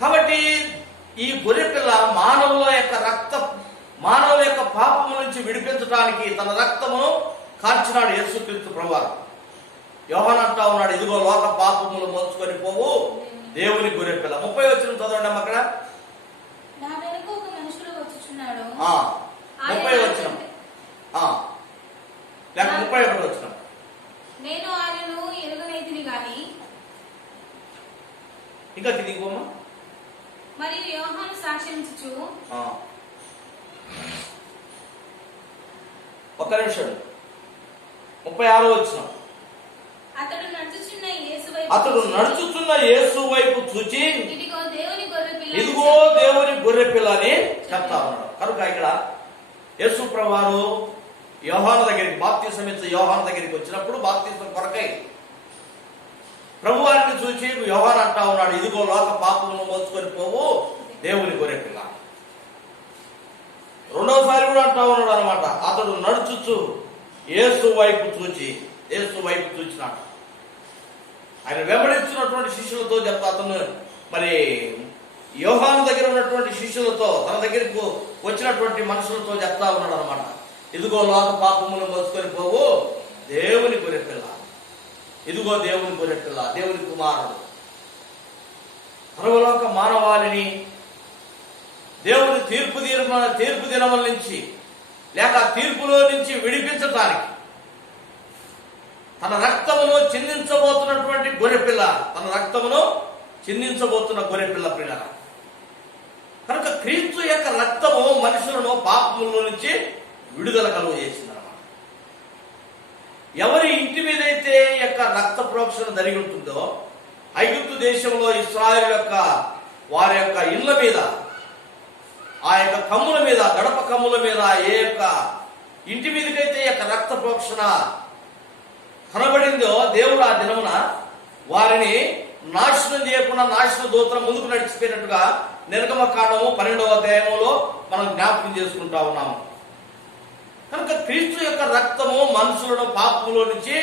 కాబట్టి ఈ గొర్రెపిల్ల మానవుల యొక్క పాపము నుంచి విడిపించడానికి తన రక్తమును కార్చినాడు యేసుక్రీస్తు ప్రభువారు. యోహాను అంటా ఉన్నాడు, ఇదిగో లోక పాపములు మోసుకొని పోవు దేవుని గొర్రెపిల్ల. 30 వచనం చదవండి అమ్మ అక్కడ. నా వెనుక ఒక మనుషుడు వచ్చుచున్నాడు. 30 వచనం లేక 31 వచనం. నేను ఆయనను ఎరుగనైతిని గాని. ఇంకా దిగువమ్మా. మరియు యోహాను సాక్ష్యమిచ్చుచు. ఒక్క నిమిషం. 36 వచనం. అతడు నడుచుచున్న యేసు వైపు చూచి ఇదిగో దేవుని గొర్రెపిల్ల అని చెప్తా ఉన్నాడు. కనుక ఇక్కడ యేసు ప్రభువారు యోహాను దగ్గరికి బాప్తిసం ఇచ్చే యోహాను దగ్గరికి వచ్చినప్పుడు బాప్తిసం కొరకై ప్రభువారిని చూచి యోహాను అంటా ఉన్నాడు, ఇదిగో లోక పాపమును మోసుకొని పోవు దేవుని గొర్రెపిల్ల. రెండోసారి కూడా అంటా ఉన్నాడు అనమాట, అతడు నడుచుచు యేసు వైపు చూచినాడు. ఆయన వెంబడించినటువంటి శిష్యులతో చెప్తా, అతను మరి యోహాను దగ్గర ఉన్నటువంటి శిష్యులతో, తన దగ్గరకు వచ్చినటువంటి మనుషులతో చెప్తా ఉన్నాడు అనమాట, ఇదిగో లోక పాపములు మోసుకొని పోవు దేవుని గొర్రెపిల్ల, ఇదిగో దేవుని గొర్రెపిల్ల, దేవుని కుమారుడు. సర్వలోక మానవాళిని దేవుని తీర్పు దినముల నుంచి లేక తీర్పులో నుంచి విడిపించటానికి తన రక్తమును చిందించబోతున్నటువంటి గొర్రెపిల్ల, గొర్రెపిల్ల పిల్ల. కనుక క్రీస్తు యొక్క రక్తము మనుషులను పాపముల నుంచి విడుదల కలుగు చేసిందన్నమాట. ఎవరి ఇంటి మీద అయితే యొక్క రక్త ప్రోక్షణ జరిగి ఉంటుందో, ఐగుప్తు దేశంలో ఇశ్రాయేలు యొక్క వారి యొక్క ఇళ్ల మీద, ఆ యొక్క కమ్ముల మీద, గడప కమ్ముల మీద ఏ యొక్క ఇంటి మీదకైతే యొక్క రక్త ప్రోక్షణ కనబడిందో, దేవుడు ఆ దినమున వారిని నాశనం చేయకుండా నాశన దూతల ముందుకు నడిచిపోయినట్టుగా నిర్గమకాండము 12వ అధ్యాయంలో మనం జ్ఞాపకం చేసుకుంటా ఉన్నాము. కనుక క్రీస్తు యొక్క రక్తము మనుషులను పాపములో నుంచి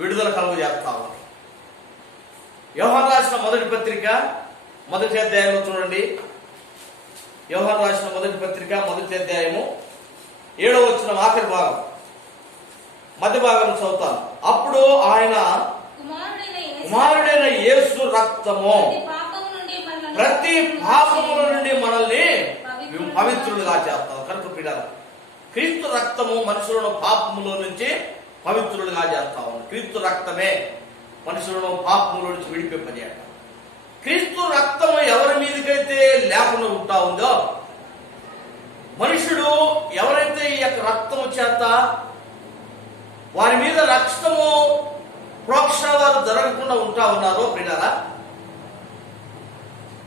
విడుదల కలుగు చేస్తా ఉంది. యోహాను రాసిన మొదటి పత్రిక 1వ అధ్యాయంలో చూడండి. యోహాను రాసిన మొదటి పత్రిక 1వ అధ్యాయము 7వ వచనం ఆఖరి భాగం, మధ్య భాగం చదువుతాను. అప్పుడు ఆయన కుమారుడైన యేసు రక్తము ప్రతి పాపముల నుండి మనల్ని పవిత్రులుగా చేస్తాం. కనుక పిల్లలు, క్రీస్తు రక్తము మనుషులను పాపములో నుంచి పవిత్రులుగా చేస్తా ఉంది. క్రీస్తు రక్తమే మనుషులను పాపముల నుంచి విడిపింపజేయట. క్రీస్తు రక్తము ఎవరి మీదకైతే లేకుండా ఉంటా ఉందో, మనుషుడు ఎవరైతే ఈ యొక్క రక్తము చేత వారి మీద రక్తము ప్రోక్షణ వారు జరగకుండా ఉంటా ఉన్నారో ప్రియులారా,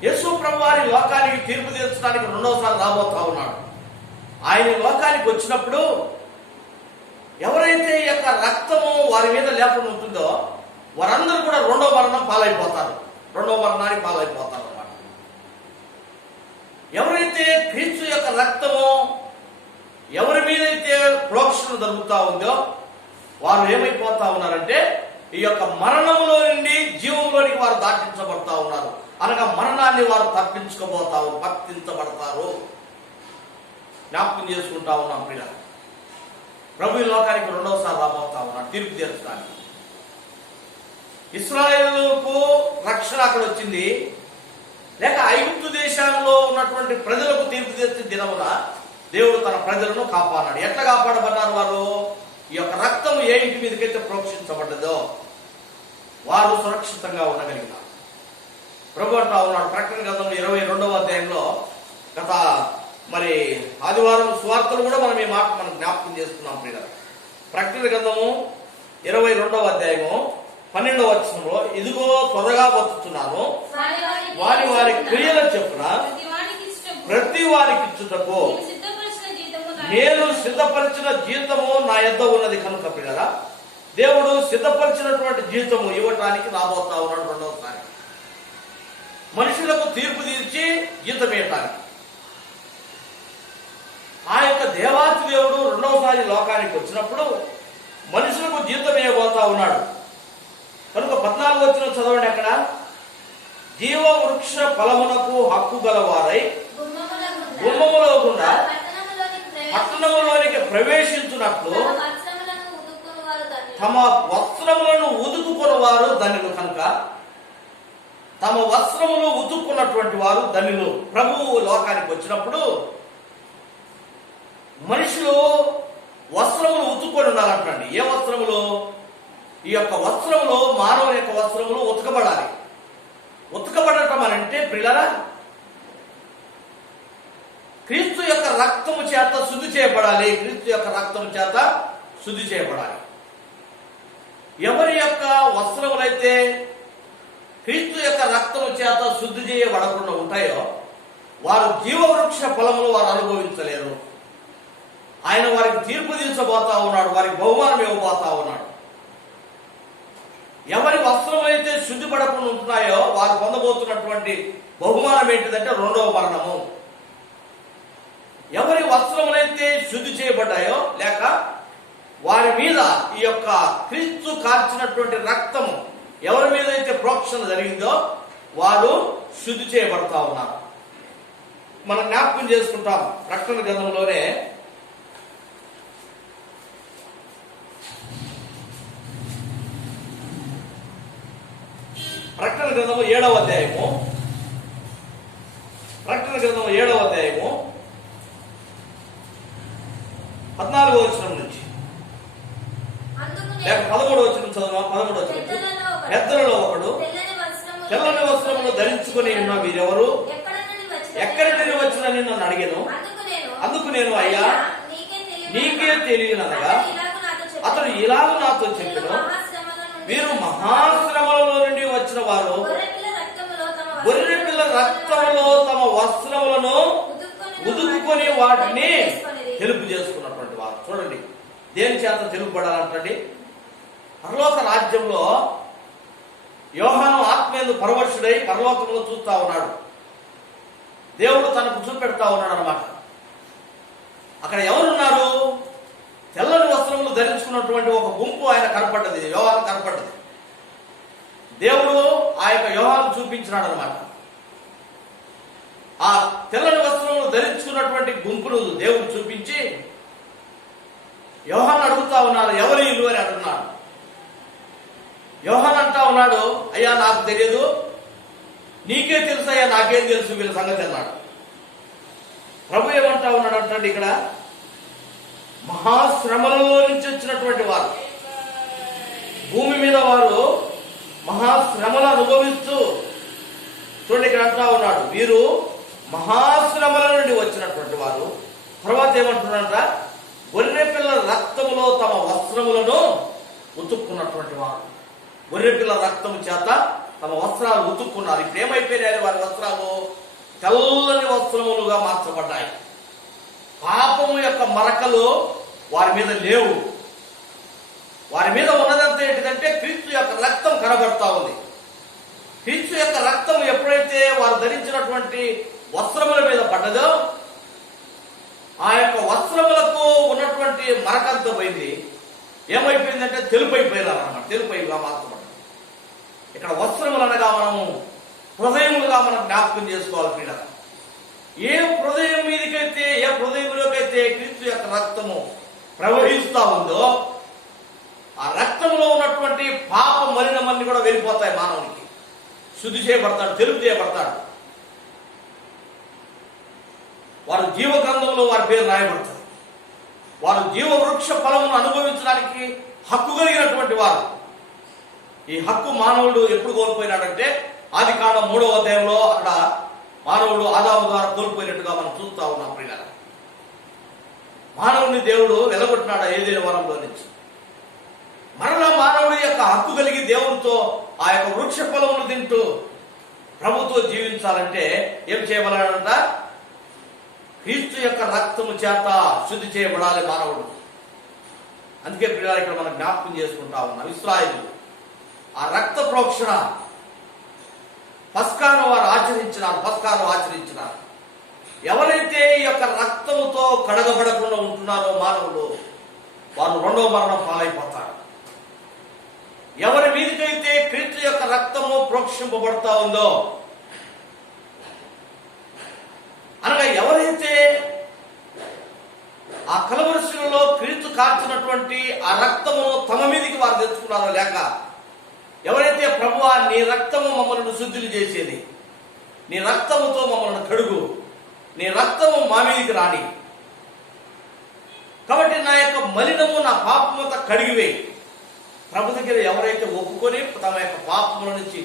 యేసు ప్రభు వారి లోకానికి తీర్పు తీర్చడానికి 2వసారి రాబోతా ఉన్నాడు. ఆయన లోకానికి వచ్చినప్పుడు ఎవరైతే ఈ యొక్క రక్తము వారి మీద లేకుండా ఉంటుందో వారందరూ కూడా రెండవ మరణానికి పాలైపోతారు అన్నమాట. ఎవరైతే క్రీస్తు యొక్క రక్తము ఎవరి మీదైతే ప్రోక్షణ జరుగుతూ ఉందో వారు ఏమైపోతా ఉన్నారంటే, ఈ యొక్క మరణంలో నుండి జీవంలోనికి వారు దాటించబడతా ఉన్నారు. అనగా మరణాన్ని వారు తప్పించబడతారు. జ్ఞాపకం చేసుకుంటా ఉన్నాం పిల్లలు. ప్రభు ఈ లోకానికి 2వసారి రాబోతా ఉన్నాడు తీర్పు తీర్చడానికి. ఇశ్రాయేలుకు రక్షణ అక్కడ వచ్చింది, లేక ఐగుప్తు దేశంలో ఉన్నటువంటి ప్రజలకు తీర్పు తీర్చే దినమున దేవుడు తన ప్రజలను కాపాడాడు. ఎట్లా కాపాడబడ్డారు వారు? ఈ యొక్క రక్తం ఏ ఇంటి మీదకైతే ప్రోక్షించబడ్డదో వారు సురక్షితంగా ఉండగలిగినారు. ప్రభు అంటా ఉన్నాడు ప్రకటన గ్రంథం 22వ అధ్యాయంలో, గత మరి ఆదివారం సువార్తలు కూడా మనం ఈ మాట మనం జ్ఞాపకం చేసుకున్నాం ప్రియులారా. ప్రకటన గ్రంథము 22వ అధ్యాయము 12వ వచనంలో, ఇదిగో త్వరగా వచ్చుచున్నాను, వారి క్రియల చెప్పున ప్రతి వారికి ఇచ్చుటకు నేను సిద్ధపరిచిన జీతము నా యొద్ద ఉన్నది. కనుక పిల్లరా, దేవుడు సిద్ధపరిచినటువంటి జీతము ఇవ్వటానికి రాబోతా ఉన్నాడు 2వసారి. మనుషులకు తీర్పు తీర్చి జీతం ఇవ్వటానికి ఆ యొక్క దేవాతి దేవుడు 2వసారి లోకానికి వచ్చినప్పుడు మనుషులకు జీతం ఇవ్వబోతా ఉన్నాడు. కనుక 14వ వచనం చదవండి. అక్కడ జీవ వృక్ష ఫలమునకు హక్కు గలవారై గుమ్మములో గుండా పట్టణములోనికి ప్రవేశించున్నట్లు తమ వస్త్రములను ఉతుకుకున్న వారు ధన్యులు కనుక తమ వస్త్రములు ఉతుక్కున్నటువంటి వారు ధన్యులు. ప్రభువు లోకానికి వచ్చినప్పుడు మనుషులు వస్త్రములు ఉతుక్కొని ఉండాలంటండి. ఏ వస్త్రములు? ఈ యొక్క వస్త్రములు, మానవుని యొక్క వస్త్రములు ఉతకబడాలి. ఉతకబడటం అని అంటే ప్రియులారా, క్రీస్తు యొక్క రక్తము చేత శుద్ధి చేయబడాలి. క్రీస్తు యొక్క రక్తము చేత శుద్ధి చేయబడాలి. ఎవరి యొక్క వస్త్రములైతే క్రీస్తు యొక్క రక్తము చేత శుద్ధి చేయబడకుండా ఉంటాయో వారు జీవవృక్ష ఫలములు వారు అనుభవించలేరు. ఆయన వారికి తీర్పు తీర్చబోతా ఉన్నాడు, వారికి బహుమానం ఇవ్వబోతా ఉన్నాడు. ఎవరి వస్త్రములైతే శుద్ధి పడకుండా ఉంటున్నాయో వారు పొందబోతున్నటువంటి బహుమానం ఏంటిదంటే రెండవ మరణము. ఎవరి వస్త్రములైతే శుద్ధి చేయబడ్డాయో లేక వారి మీద ఈ యొక్క క్రీస్తు కార్చినటువంటి రక్తము ఎవరి మీద అయితే ప్రోక్షణ జరిగిందో వారు శుద్ధి చేయబడతా ఉన్నారు. మనం జ్ఞాపకం చేసుకుంటాం. ప్రకటన గ్రంథంలోనే ప్రకటన గ్రంథము 7వ అధ్యాయము 14వ వచనం నుంచి లేక 13వ వచనం చదువు. 13వ వచనం. పెద్దలలో ఒకడు తెల్లని వస్త్రములు ధరించుకుని ఉన్న వీరెవరు, ఎక్కడి నుండి వచ్చినని నన్ను అడిగాను. అందుకు నేను, అయ్యా నీకే తెలియనగా అతడు ఇలాగ నాతో చెప్పాను, వీరు మహాశ్రమలలో నుండి వచ్చిన వారు గొర్రెపిల్ల రక్తములో తమ వస్త్రములను ఉదుకుకొని వాటిని తెలుపు చేసుకున్నటువంటి వారు. చూడండి, దేని చేత తెలుపబడాలంటండి? పరలోక రాజ్యంలో యోహాను ఆత్మేందు పరవశుడై పరలోకంలో చూస్తా ఉన్నాడు. దేవుడు తనకు చూపెడతా ఉన్నాడు అన్నమాట. అక్కడ ఎవరున్నారు? తెల్లని వస్త్రములు ధరించుకున్నటువంటి ఒక గుంపు ఆయన కనపడ్డది, యోహాను కనపడ్డది. దేవుడు ఆ యొక్క యోహాను చూపించినాడు అనమాట. ఆ తెల్లని వస్త్రములు ధరించుకున్నటువంటి గుంపును దేవుడు చూపించి యోహాను అడుగుతా ఉన్నారు, ఎవరు ఇల్లు అని అడుగున్నాడు. యోహాను అంటా ఉన్నాడు, అయ్యా నాకు తెలియదు, నీకే తెలుసు అయ్యా, నాకేం తెలుసు వీళ్ళ సంగతి అన్నాడు. ప్రభు ఏమంటా ఉన్నాడు అంటే, ఇక్కడ మహాశ్రమలలో నుంచి వచ్చినటువంటి వారు, భూమి మీద వారు మహాశ్రమలు అనుభవిస్తూ, చూడండి ఇక్కడ అంటా ఉన్నాడు, వీరు మహాశ్రమల నుండి వచ్చినటువంటి వారు. తర్వాత ఏమంటున్నారంట, గొర్రెపిల్ల రక్తములో తమ వస్త్రములను ఉతుక్కున్నటువంటి వారు. గొర్రెపిల్ల రక్తము చేత తమ వస్త్రాలు ఉతుక్కున్నారు. ఇప్పుడు ఏమైపోయినాయి? వారి వస్త్రాలు తెల్లని వస్త్రములుగా మార్చబడ్డాయి. పాపము యొక్క మరకలు వారి మీద లేవు. వారి మీద ఉన్నదంతా ఏంటిదంటే క్రీస్తు యొక్క రక్తం కనబడతా ఉంది. క్రీస్తు యొక్క రక్తం ఎప్పుడైతే వారు ధరించినటువంటి వస్త్రముల మీద పడ్డదో ఆ యొక్క వస్త్రములకు ఉన్నటువంటి మరకంతా పోయింది. ఏమైపోయిందంటే తెలుపైపోయినారు అన్నమాట. తెలుపైగా మార్చబడ్డారు. ఇక్కడ వస్త్రములు అనగా మనము హృదయములుగా మనం జ్ఞాపకం చేసుకోవాలి ప్రియులారా. ఏ హృదయం మీదకైతే, ఏ హృదయంలోకైతే క్రీస్తు యొక్క రక్తము ప్రవహిస్తూ ఉందో ఆ రక్తంలో ఉన్నటువంటి పాప మలినమన్నీ కూడా వెళ్ళిపోతాయి. మానవునికి శుద్ధి చేయబడతాడు, తెలుపు చేయబడతాడు. వారు జీవ గ్రంథంలో వారి పేరు రాయబడతారు. వారు జీవ వృక్ష ఫలమును అనుభవించడానికి హక్కు కలిగినటువంటి వారు. ఈ హక్కు మానవుడు ఎప్పుడు కోల్పోయినాడంటే ఆదికాండం 3వ అధ్యాయంలో అక్కడ మానవుడు ఆదాము ద్వారా కోల్పోయినట్టుగా మనం చూస్తా ఉన్నాం ప్రియులారా. మానవుని దేవుడు వెలగొట్టినాడు ఏదైనా వరంలో నుంచి. మరలా మానవుడి యొక్క హక్కు కలిగి దేవుడితో ఆ యొక్క వృక్ష ఫలమును తింటూ ప్రభుతో జీవించాలంటే ఏం చేయబడాలంట? క్రీస్తు యొక్క రక్తము చేత శుద్ధి చేయబడాలి మానవుడు. అందుకే ప్రియులారా ఇక్కడ మనం జ్ఞాపకం చేసుకుంటా ఉన్నాం. ఇశ్రాయేలు ఆ రక్త ప్రోక్షణ పస్కాను వారు ఆచరించినారు. పస్కాను ఆచరించినారు. ఎవరైతే ఈ యొక్క రక్తముతో కడగబడకుండా ఉంటున్నారో మానవులు, వారు రెండవ మరణం పాలైపోతారు. ఎవరి మీదకైతే క్రీస్తు యొక్క రక్తము ప్రోక్షింపబడతా ఉందో, అనగా ఎవరైతే ఆ కలవరి శిలువలో క్రీస్తు కార్చినటువంటి ఆ రక్తము తమ మీదకి వారు తెచ్చుకున్నారో, లేక ఎవరైతే ప్రభువా నీ రక్తము మమ్మల్ని శుద్ధిని చేసేది, నీ రక్తముతో మమ్మల్ని కడుగు, నీ రక్తము మా మీదకి రాని, కాబట్టి నా యొక్క మలినము నా పాపమంతా కడిగివేయి. ప్రభు దగ్గర ఎవరైతే ఒప్పుకొని తమ యొక్క పాపముల నుంచి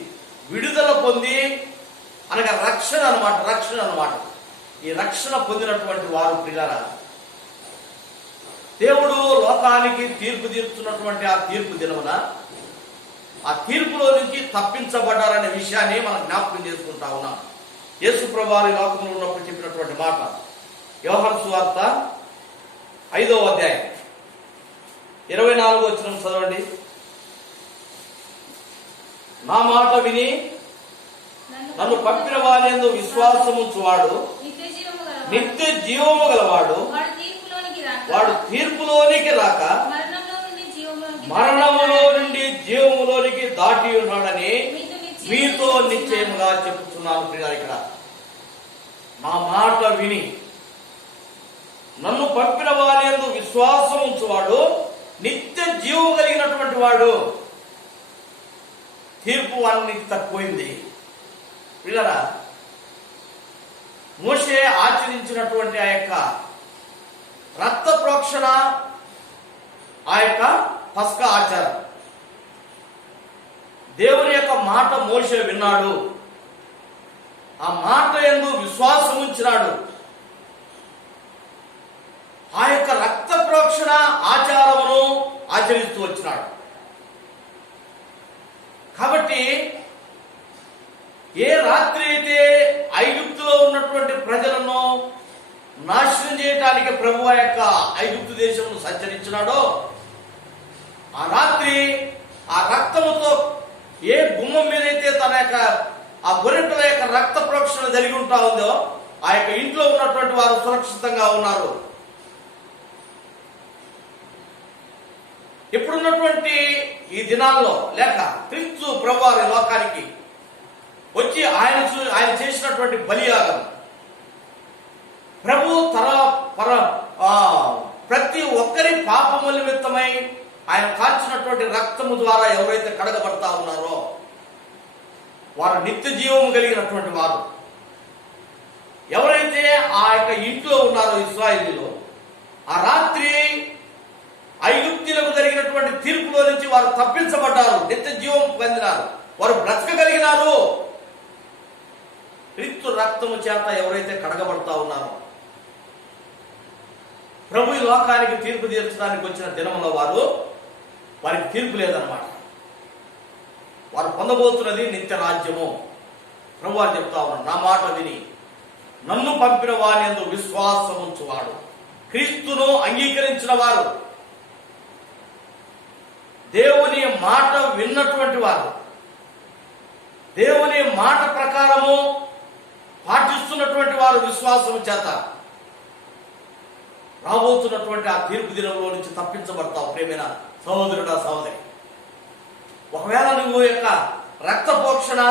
విడుదల పొంది, అనగా రక్షణ అన్నమాట, ఈ రక్షణ పొందినటువంటి వారు ప్రియులారా, దేవుడు లోకానికి తీర్పు తీర్చున్నటువంటి ఆ తీర్పు దినమున ఆ తీర్పులో నుంచి తప్పించబడ్డారనే విషయాన్ని మనం జ్ఞాపకం చేసుకుంటా ఉన్నాం. యేసు ప్రభువు వారి లోకంలో ఉన్నప్పుడు చెప్పినటువంటి మాట, యోహాను సువార్త 5వ అధ్యాయం 24వ వచనం చదవండి. నా మాట విని నన్ను పంపిన వారి యందు విశ్వాసముంచువాడు నిత్య జీవము గలవాడు, వాడు తీర్పులోనికి రాక మరణములో నుండి జీవములోనికి దాటి ఉన్నాడని మీతో నిశ్చయముగా చెప్పుతున్నాను. ప్రియులారా, ఇక్కడ నా మాట విని నన్ను పంపిన వారి యందు విశ్వాసం ఉంచువాడు నిత్య జీవము కలిగినటువంటి వాడు. తీర్పు వానికి తక్కువైంది. ప్రియులారా, మోషే ఆచరించినటువంటి ఆ యొక్క రక్త ప్రోక్షణ, ఆ యొక్క పస్కా ఆచారం, దేవుని యొక్క మాట మోషే విన్నాడు, ఆ మాట యందు విశ్వాసం ఉంచినాడు. ఆ యొక్క రక్త ప్రోక్షణ ఆచారమును ఆచరిస్తూ వచ్చినాడు. కాబట్టి ఏ రాత్రి అయితే ఐగుప్తులో ఉన్నటువంటి ప్రజలను నాశనం చేయడానికి ప్రభు ఆ యొక్క ఐగుప్తు దేశంలో సంచరించినాడో, ఆ రాత్రి ఆ రక్తముతో ఏ గుమ్మం మీదైతే తన యొక్క ఆ గొర్రెల యొక్క రక్త ప్రోక్షణ జరిగి ఉంటా ఉందో, ఆ యొక్క ఇంట్లో ఉన్నటువంటి వారు సురక్షితంగా ఉన్నారు. ఇప్పుడున్నటువంటి ఈ దినాల్లో, లేక క్రీస్తు ప్రభు వారి లోకానికి వచ్చి ఆయన చేసినటువంటి బలియాగం, ప్రభు ప్రతి ఒక్కరి పాపము నిమిత్తమై ఆయన కాల్చినటువంటి రక్తము ద్వారా ఎవరైతే కడగబడతా ఉన్నారో వారు నిత్య జీవము కలిగినటువంటి వారు. ఎవరైతే ఆ యొక్క ఇంట్లో ఉన్నారో ఇశ్రాయేలీలో, ఆ రాత్రి ఐగుప్తీయులకు జరిగినటువంటి తీర్పులో నుంచి వారు తప్పించబడ్డారు, నిత్య జీవం పొందినారు, వారు బ్రతకగలిగినారు. క్రీస్తు రక్తము చేత ఎవరైతే కడగబడతా ఉన్నారో, ప్రభు ఈ లోకానికి తీర్పు తీర్చడానికి వచ్చిన దినంలో వారికి తీర్పు లేదన్నమాట. వారు పొందబోతున్నది నిత్య రాజ్యము. ప్రభు వారు చెప్తా ఉన్నారు, నా మాట విని నన్ను పంపిన వారి యందు విశ్వాసం ఉంచువాడు, క్రీస్తును అంగీకరించిన వారు, దేవుని మాట విన్నటువంటి వారు, దేవుని మాట ప్రకారము పాటిస్తున్నటువంటి వారు విశ్వాసం చేత రాబోతున్నటువంటి ఆ తీర్పు దినంలో నుంచి తప్పించబడతావు. ప్రేమైన సహోదరుడా, సహోదరి, ఒకవేళ నువ్వు యొక్క రక్త పోషణ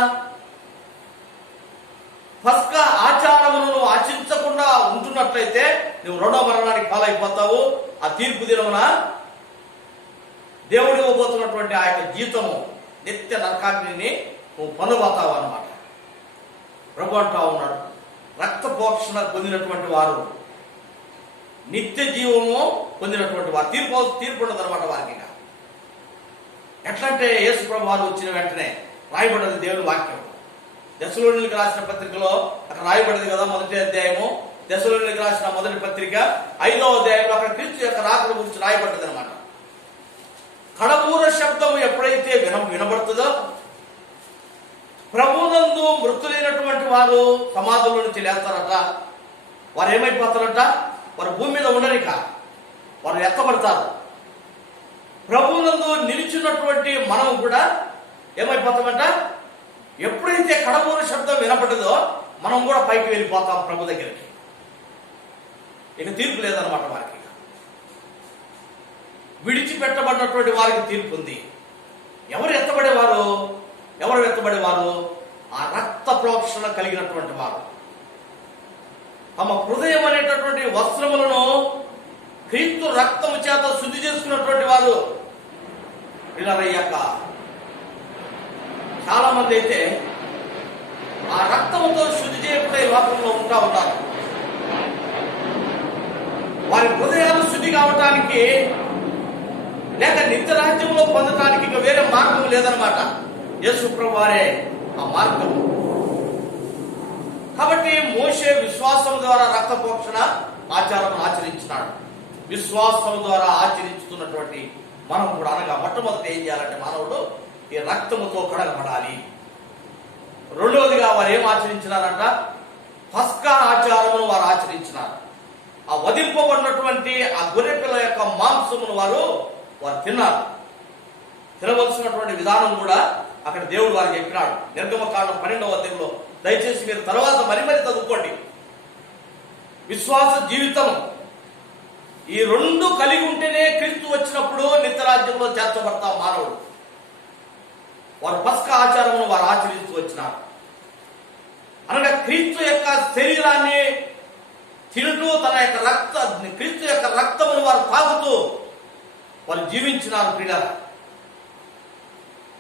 పస్కా ఆచారమును నువ్వు ఆచరించకుండా ఉంటున్నట్లయితే నువ్వు రెండో మరణానికి పాలైపోతావు. ఆ తీర్పు దినమున దేవుడు ఇవ్వబోతున్నటువంటి ఆ యొక్క జీతము, నిత్య నరకాగ్నిని నువ్వు పొందబోతావు అన్నమాట. ప్రభు అంటా ఉన్నాడు, రక్త పోషణ పొందినటువంటి వారు నిత్య జీవము పొందినటువంటి వారు. తీర్పు ఉండదు అనమాట వారికి. ఎట్లంటే యేసు ప్రభు వారు వచ్చిన వెంటనే రాయబడ్డది దేవుని వాక్యం. దశలోనిలకు రాసిన పత్రికలో అక్కడ రాయబడింది కదా, మొదటి అధ్యాయము, దశలోనిలకు రాసిన మొదటి పత్రిక 5వ అధ్యాయంలో అక్కడ క్రీస్తు యొక్క రాకడ గురించి రాయబడ్డది అనమాట. కడబూర శబ్దము ఎప్పుడైతే వినబడుతుందో, ప్రభునందు మృతులైనటువంటి వారు సమాధుల నుంచి లేస్తారట. వారు ఏమైపోతారట? వారు భూమి మీద ఉండరిక, వారు ఎత్తబడతారు. ప్రభునందు నిలిచినటువంటి మనం కూడా ఏమైపోతామంట? ఎప్పుడైతే కడబూర శబ్దం వినపడ్డదో మనం కూడా పైకి వెళ్ళిపోతాం ప్రభు దగ్గరికి. ఇక తీర్పు లేదనమాట వారికి. విడిచిపెట్టబడినటువంటి వారికి తీర్పు ఉంది. ఎవరు ఎత్తబడేవారు? ఆ రక్త ప్రోక్షణ కలిగినటువంటి వారు. తమ హృదయం అనేటటువంటి వస్త్రములను క్రీస్తు రక్తము చేత శుద్ధి చేసుకున్నటువంటి వారు పిల్లలయ్యాక చాలా మంది అయితే ఆ రక్తముతో శుద్ధి చేయకుండా ఈ లోకంలో ఉంటారు. వారి హృదయాలు శుద్ధి కావటానికి లేక నిత్య రాజ్యంలో పొందటానికి ఇక వేరే మార్గం లేదనమాట. యేసు ప్రభువు వారే ఆ మార్గం. కాబట్టి మోషే విశ్వాసం ద్వారా రక్త ప్రోక్షణ ఆచారం ఆచరించినాడు. విశ్వాసం ద్వారా ఆచరించుతున్నటువంటి మనం కూడా అనగా మొట్టమొదటి ఏం చేయాలంటే మానవుడు ఈ రక్తముతో కడగబడాలి. రెండవదిగా వారు ఏం ఆచరించినారంట? పస్కా ఆచారమును వారు ఆచరించినారు. ఆ వధింపబడినటువంటి ఆ గొర్రెపిల్ల యొక్క మాంసమును వారు తిన్నారు. తినవలసినటువంటి విధానం కూడా అక్కడ దేవుడు వారికి చెప్పినాడు. నిర్గమకాండం 12వ అధ్యాయంలో దయచేసి మీరు తర్వాత మరి చదువుకోండి. విశ్వాస జీవితం ఈ రెండు కలిగి ఉంటేనే క్రీస్తు వచ్చినప్పుడు నిత్యరాజ్యంలో చేర్చబడతాం మానవుడు. వారు పస్కా ఆచారమును వారు ఆచరిస్తూ వచ్చినారు. అనగా క్రీస్తు యొక్క శరీరాన్ని తింటూ క్రీస్తు యొక్క రక్తమును వారు తాగుతూ వారు జీవించినారు. ప్రియులారా,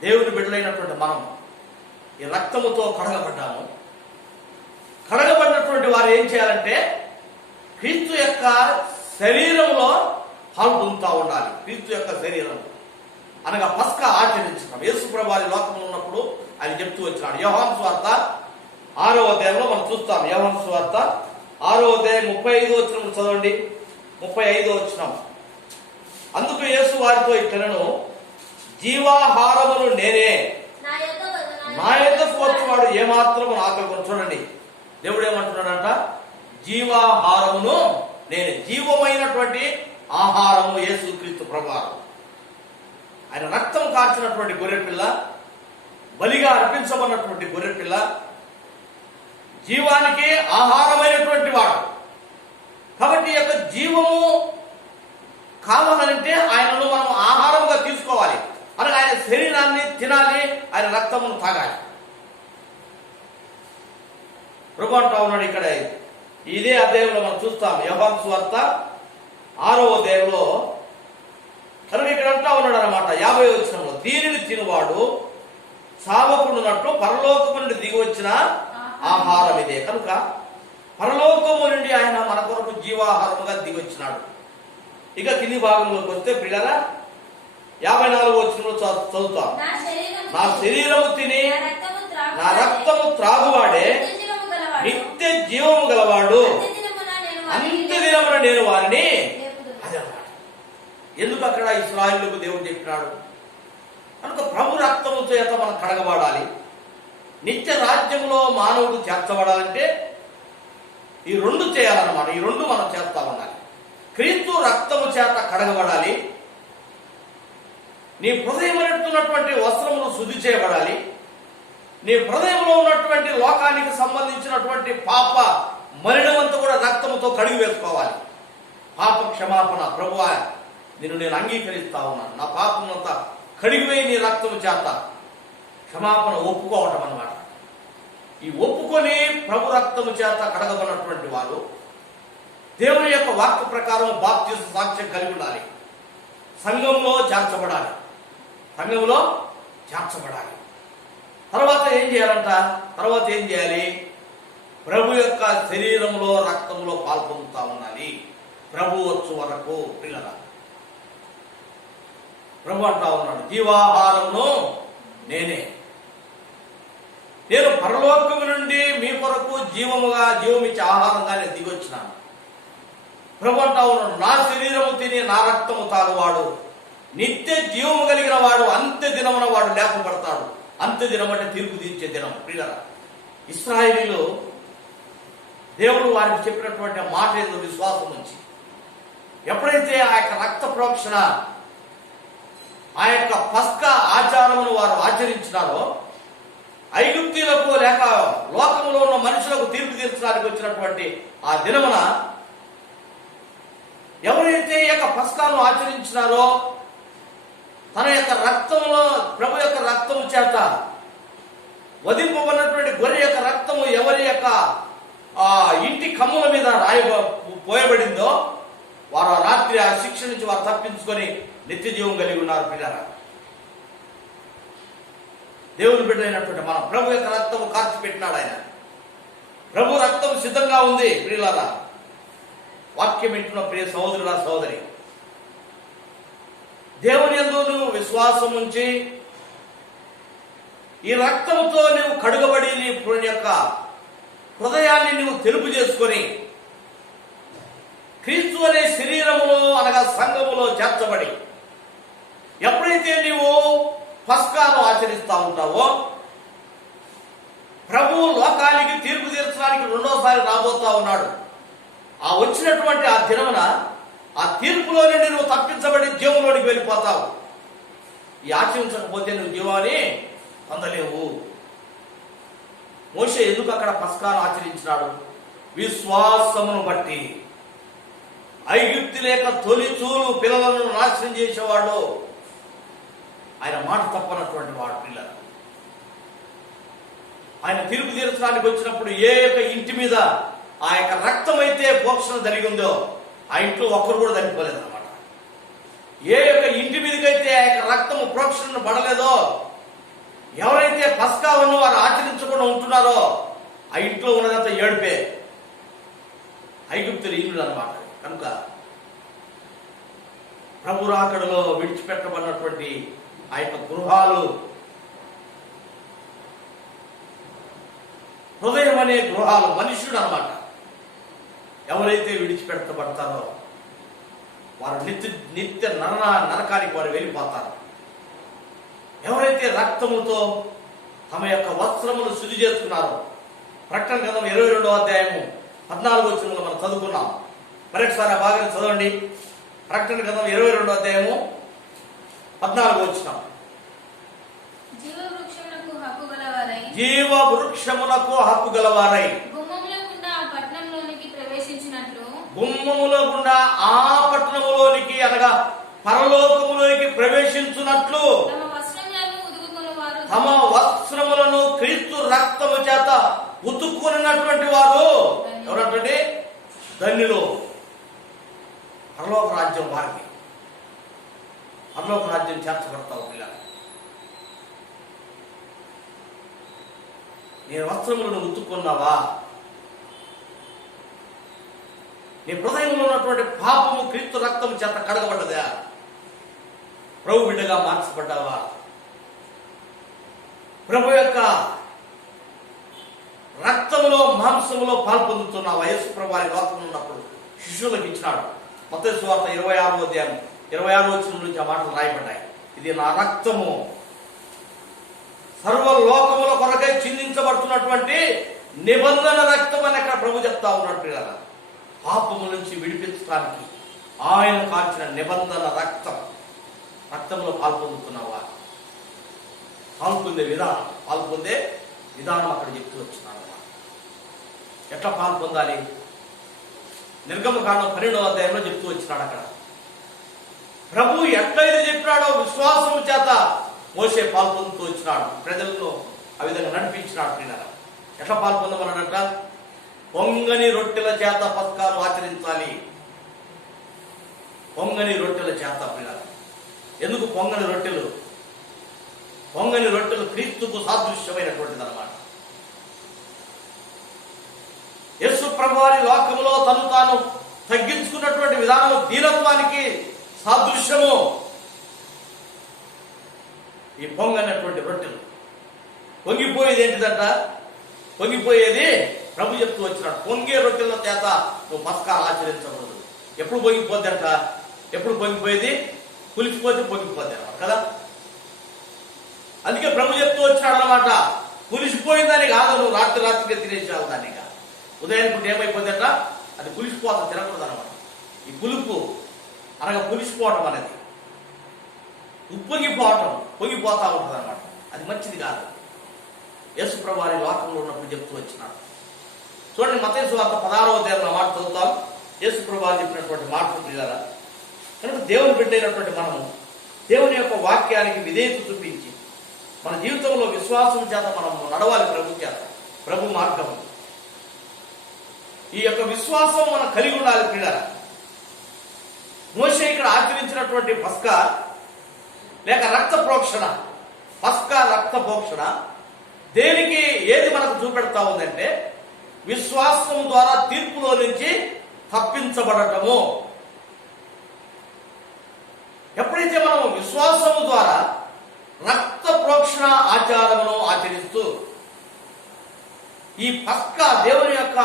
దేవుని బిడ్డలైనటువంటి మనం ఈ రక్తముతో కడగబడ్డాము. కడగబడినటువంటి వారు ఏం చేయాలంటే క్రీస్తు యొక్క శరీరంలో పాల్గొంటూ ఉండాలి. క్రీస్తు యొక్క శరీరం అనగా పస్కా ఆచరించడం. యేసు ప్రభువు వారి లోకంలో ఉన్నప్పుడు ఆయన చెప్తూ వచ్చినాడు. యోహాను సువార్త 6వ అధ్యాయంలో మనం చూస్తాం. యోహాను సువార్త 6వ అధ్యాయం 35వ వచనం చదవండి. 35వ వచనం. అందుకు యేసు వారితో ఇట్లనెను, జీవాహారమును నేనే, నా యొద్దకు వచ్చేవాడు ఏమాత్రము ఆకలి. చూడండి, దేవుడు ఏమంటున్నాడంట? జీవాహారమును నేనే. జీవమైనటువంటి ఆహారము యేసుక్రీస్తు ప్రభువారు. ఆయన రక్తం కార్చినటువంటి గొర్రెపిల్ల, బలిగా అర్పించబడినటువంటి గొర్రెపిల్ల, జీవానికి ఆహారమైనటువంటి వాడు. కాబట్టి ఈ యొక్క జీవము కావాలంటే ఆయనను మనం ఆహారంగా తీసుకోవాలి. అనగా ఆయన శరీరాన్ని తినాలి, ఆయన రక్తమును తాగాలి. ప్రభు అంటా ఉన్నాడు ఇక్కడ ఇదే అధ్యాయంలో మనం చూస్తాం. యోహాను సువార్త 6వ అధ్యాయంలో కనుక ఇక్కడ అంటా ఉన్నాడు అనమాట 50వ వచనంలో, దీనిని తినువాడు సావకుండునట్లు పరలోకము నుండి దిగి వచ్చిన ఆహారం ఇదే. కనుక పరలోకము నుండి ఆయన మన కొరకు జీవాహారముగా దిగి వచ్చినాడు. ఇక కింది భాగంలోకి వస్తే పిల్లరా 54వ వచనంలో చదువుతాం. నా శరీరము తిని నా రక్తము త్రాగువాడే నిత్య జీవము గలవాడు, అంత్యదినమున నేను వారిని. అదన్నమాట. ఎందుకు అక్కడ ఇశ్రాయేలుకు దేవుడు చెప్పినాడు? కనుక ప్రభు రక్తము చేత మనం కడగబడాలి. నిత్య రాజ్యంలో మానవుడు చేర్చబడాలంటే ఈ రెండు చేయాలన్నమాట. ఈ రెండు మనం చేస్తా ఉండాలి. క్రీస్తు రక్తము చేత కడగబడాలి. నీ హృదయంలో ఉన్నటువంటి వస్త్రములు శుద్ధి చేయబడాలి. నీ హృదయంలో ఉన్నటువంటి లోకానికి సంబంధించినటువంటి పాప మలినమంతా కూడా రక్తముతో కడిగి వేసుకోవాలి. పాప క్షమాపణ, ప్రభువా నిన్ను నేను అంగీకరిస్తా ఉన్నాను, నా పాపమంతా కడిగివేయి నీ రక్తము చేత, క్షమాపణ ఒప్పుకోవటం అన్నమాట. ఈ ఒప్పుకొని ప్రభు రక్తము చేత కడగబడినటువంటి వారు దేవుని యొక్క వాక్య ప్రకారం బాప్తిస్మ సాక్ష్యం కలిగి ఉండాలి. సంఘంలో చేర్చబడాలి. సంఘంలో చేర్చబడాలి. తర్వాత ఏం చేయాలంట? తర్వాత ఏం చేయాలి? ప్రభు యొక్క శరీరంలో రక్తంలో పాల్పొందుతా ఉండాలి. ప్రభు వచ్చు వరకు. పిల్లల ప్రభు అంటా ఉన్నాడు, జీవాహారమును నేనే, నేను పరలోకము నుండి మీ కొరకు జీవమిచ్చే ఆహారంగా నేను దిగొచ్చినాను. ప్రభు అంటా ఉన్నాడు, నా శరీరము తిని నా రక్తము తాగువాడు నిత్య జీవము కలిగిన వాడు, అంత్య దినమున వాడు లేపబడతాడు. అంత్య దినం అంటే తీర్పు తీర్చే దినం. ప్రియులారా, ఇశ్రాయేలీయులు దేవుడు వారికి చెప్పినటువంటి మాట ఏదో విశ్వాసం నుంచి ఎప్పుడైతే ఆ యొక్క రక్త ప్రోక్షణ, ఆ యొక్క పస్కా ఆచారమును వారు ఆచరించినారో, ఐగుప్తీయులకు లేక లోకంలో ఉన్న మనుషులకు తీర్పు తీర్చడానికి వచ్చినటువంటి ఆ దినమున ఎవరైతే ఈ యొక్క పస్కాను ఆచరించినారో, తన యొక్క రక్తంలో ప్రభు యొక్క రక్తము చేత వధింపబడినటువంటి గొర్రె యొక్క రక్తము ఎవరి యొక్క ఇంటి కమ్ముల మీద పోయబడిందో వారు ఆ రాత్రి ఆ శిక్ష నుంచి వారు తప్పించుకొని నిత్య జీవం కలిగి ఉన్నారు పిల్లరా. దేవుని బిడ్డలైనటువంటి మనం ప్రభు యొక్క రక్తం కార్చి పెట్టినాడు ఆయన. ప్రభు రక్తం సిద్ధంగా ఉంది ప్రియులారా. వాక్యం వింటున్న ప్రియ సహోదరుడా సహోదరి, దేవుని యందు నువ్వు విశ్వాసం ఉంచి ఈ రక్తంతో నువ్వు కడుగబడి నీ యొక్క హృదయాన్ని నువ్వు తెలుపు చేసుకొని క్రీస్తు అనే శరీరములో అనగా సంఘములో చేర్చబడి ఎప్పుడైతే నీవు పస్కాను ఆచరిస్తా ఉంటావో, ప్రభు లోకానికి తీర్పు తీర్చడానికి రెండోసారి రాబోతా ఉన్నాడు. ఆ వచ్చినటువంటి ఆ దినమున ఆ తీర్పులో నుండి నువ్వు తప్పించబడి జీవంలోనికి వెళ్ళిపోతావు. ఈ ఆచరించకపోతే నువ్వు జీవాన్ని పొందలేవు. మోషే ఎందుకు అక్కడ పస్కాను ఆచరించినాడు? విశ్వాసమును బట్టి. ఐగుప్తు లేక తొలి చూలు పిల్లలను నాశనం చేసేవాడు ఆయన మాట తప్పనటువంటి వాడు పిల్లలు. ఆయన తీర్పు తీర్చడానికి వచ్చినప్పుడు ఏ యొక్క ఇంటి మీద ఆ యొక్క రక్తం అయితే పోషణ జరిగిందో ఆ ఇంట్లో ఒక్కరు కూడా చనిపోలేదు అనమాట. ఏ యొక్క ఇంటి మీదకైతే ఆ యొక్క రక్తము ప్రోక్షణ పడలేదో, ఎవరైతే పస్కాను వారు ఆచరించకుండా ఉంటున్నారో ఆ ఇంట్లో ఉన్నదంతా ఏడుపే. ఐగుప్తులు ఇల్లు అనమాట. కనుక ప్రభు రాకడలో విడిచిపెట్టబడినటువంటి ఆ యొక్క గృహాలు, హృదయం అనే గృహాలు, మనుష్యుడు అనమాట. ఎవరైతే విడిచిపెట్టబడతారో వారు నిత్య నరకానికి వారు వెళ్ళిపోతారు. ఎవరైతే రక్తముతో తమ యొక్క వస్త్రములు శుద్ధి చేస్తున్నారో, ప్రకటన గ్రంథం 22వ అధ్యాయము 14వ వచనంలో మనం చదువుకున్నాం. మరొకసారి ఆ భాగాన్ని చదవండి. ప్రకటన గ్రంథం 22వ అధ్యాయము 14వ వచనం. జీవ వృక్షమునకు హక్కు గలవారై గుమ్మములో గుండా ఆ పట్టణములోనికి అనగా పరలోకములోనికి ప్రవేశించున్నట్లు తమ వస్త్రములను క్రీస్తు రక్తము చేత ఉతుక్కున్నటువంటి వారు ఎవరంటే ధన్యులు. పరలోక రాజ్యం వారికి. పరలోక రాజ్యం చేర్చబడతావు పిల్లలు. నీ వస్త్రములను ఉతుక్కున్నావా? నీ హృదయంలో ఉన్నటువంటి పాపము క్రీస్తు రక్తము చేత కడగబడ్డదా? ప్రభు బిడ్డగా మార్చబడ్డావా? ప్రభు యొక్క రక్తములో మాంసములో పాల్పొందుతున్నావా? యేసు ప్రభు వారి లోకంలో ఉన్నప్పుడు శిష్యులకు ఇచ్చినాడు. మత్తయి సువార్త 26వ అధ్యాయం 26వ వచనం నుంచి ఆ మాటలు రాయబడ్డాయి. ఇది నా రక్తము, సర్వలోకముల కొరకై చిందించబడుతున్నటువంటి నిబంధన రక్తం అని అక్కడ ప్రభు చెప్తా ఉన్నట్టు కదా. పాపము నుంచి విడిపించడానికి ఆయన కాల్చిన నిబంధన రక్తం. రక్తంలో పాల్పొందుతున్నావా? పాల్పొందే విధానం అక్కడ చెప్తూ వచ్చినాడు. ఎట్లా పాల్పొందాలి? నిర్గమకాండం 12వ అధ్యాయంలో చెప్తూ వచ్చినాడు. అక్కడ ప్రభు ఎట్లయితే చెప్పినాడో విశ్వాసం చేత మోషే పాల్పొందుతూ వచ్చినాడు. ప్రజలను ఆ విధంగా నడిపించినాడు. పిల్లల ఎట్లా పాల్పొందమన్నాడట? పొంగని రొట్టెల చేత పస్కాను ఆచరించాలి. పొంగని రొట్టెల చేత పిల్లలు. ఎందుకు పొంగని రొట్టెలు? పొంగని రొట్టెలు క్రీస్తుకు సాదృశ్యమైనటువంటిది అన్నమాట. యేసు ప్రభువారి లోకములో తను తాను తగ్గించుకున్నటువంటి విధానం దీనత్వానికి సాదృశ్యము. ఈ పొంగనటువంటి రొట్టెలు. పొంగిపోయేది ఏంటిదంట? పొంగిపోయేది ప్రభు చెప్తూ వచ్చినాడు. పొంగే రొట్టెల చేత నువ్వు పస్కాలు ఆచరించకూడదు. ఎప్పుడు పొంగిపోద్దంట? ఎప్పుడు పొంగిపోయేది? పులిసిపోతే పొంగిపోద్ది అన్నమాట కదా. అందుకే ప్రభు చెప్తూ వచ్చినాడు అన్నమాట. పులిసిపోయిందని కాదు, నువ్వు రాత్రిగా తినేసావు దాన్ని. ఉదయానికి ఏమైపోతుందట? అది పులిసిపోతా, తినకూడదు అనమాట. ఈ పులుపు అనగా పులిసిపోవటం అనేది ఉప్పొంగిపోవటం, పొంగిపోతా ఉంటుంది అనమాట. అది మంచిది కాదు. యేసు ప్రభు వారి లోకంలో ఉన్నప్పుడు చెప్తూ వచ్చినాడు. చూడండి, మత్తయి సువార్త 16వ అధ్యాయంలో మాట చదువుతాం. యేసు ప్రభు వారు చెప్పినటువంటి మాటలు పిల్లరా. కనుక దేవుని బిడ్డైనటువంటి మనము దేవుని యొక్క వాక్యానికి విధేయత చూపించి మన జీవితంలో విశ్వాసం చేత మనం నడవాలి. ప్రభు చేత, ప్రభు మార్గం. ఈ యొక్క విశ్వాసం మనం కలిగి ఉండాలి పిల్లరా. మోషే ఇక్కడ ఆచరించినటువంటి పస్కా లేక రక్త ప్రోక్షణ, పస్కా రక్త ప్రోక్షణ దేనికి ఏది మనకు చూపెడతా ఉందంటే విశ్వాసం ద్వారా తీర్పులో నుంచి తప్పించబడటము. ఎప్పుడైతే మనం విశ్వాసము ద్వారా రక్త ప్రోక్షణ ఆచారమును ఆచరిస్తూ ఈ పస్కా దేవుని యొక్క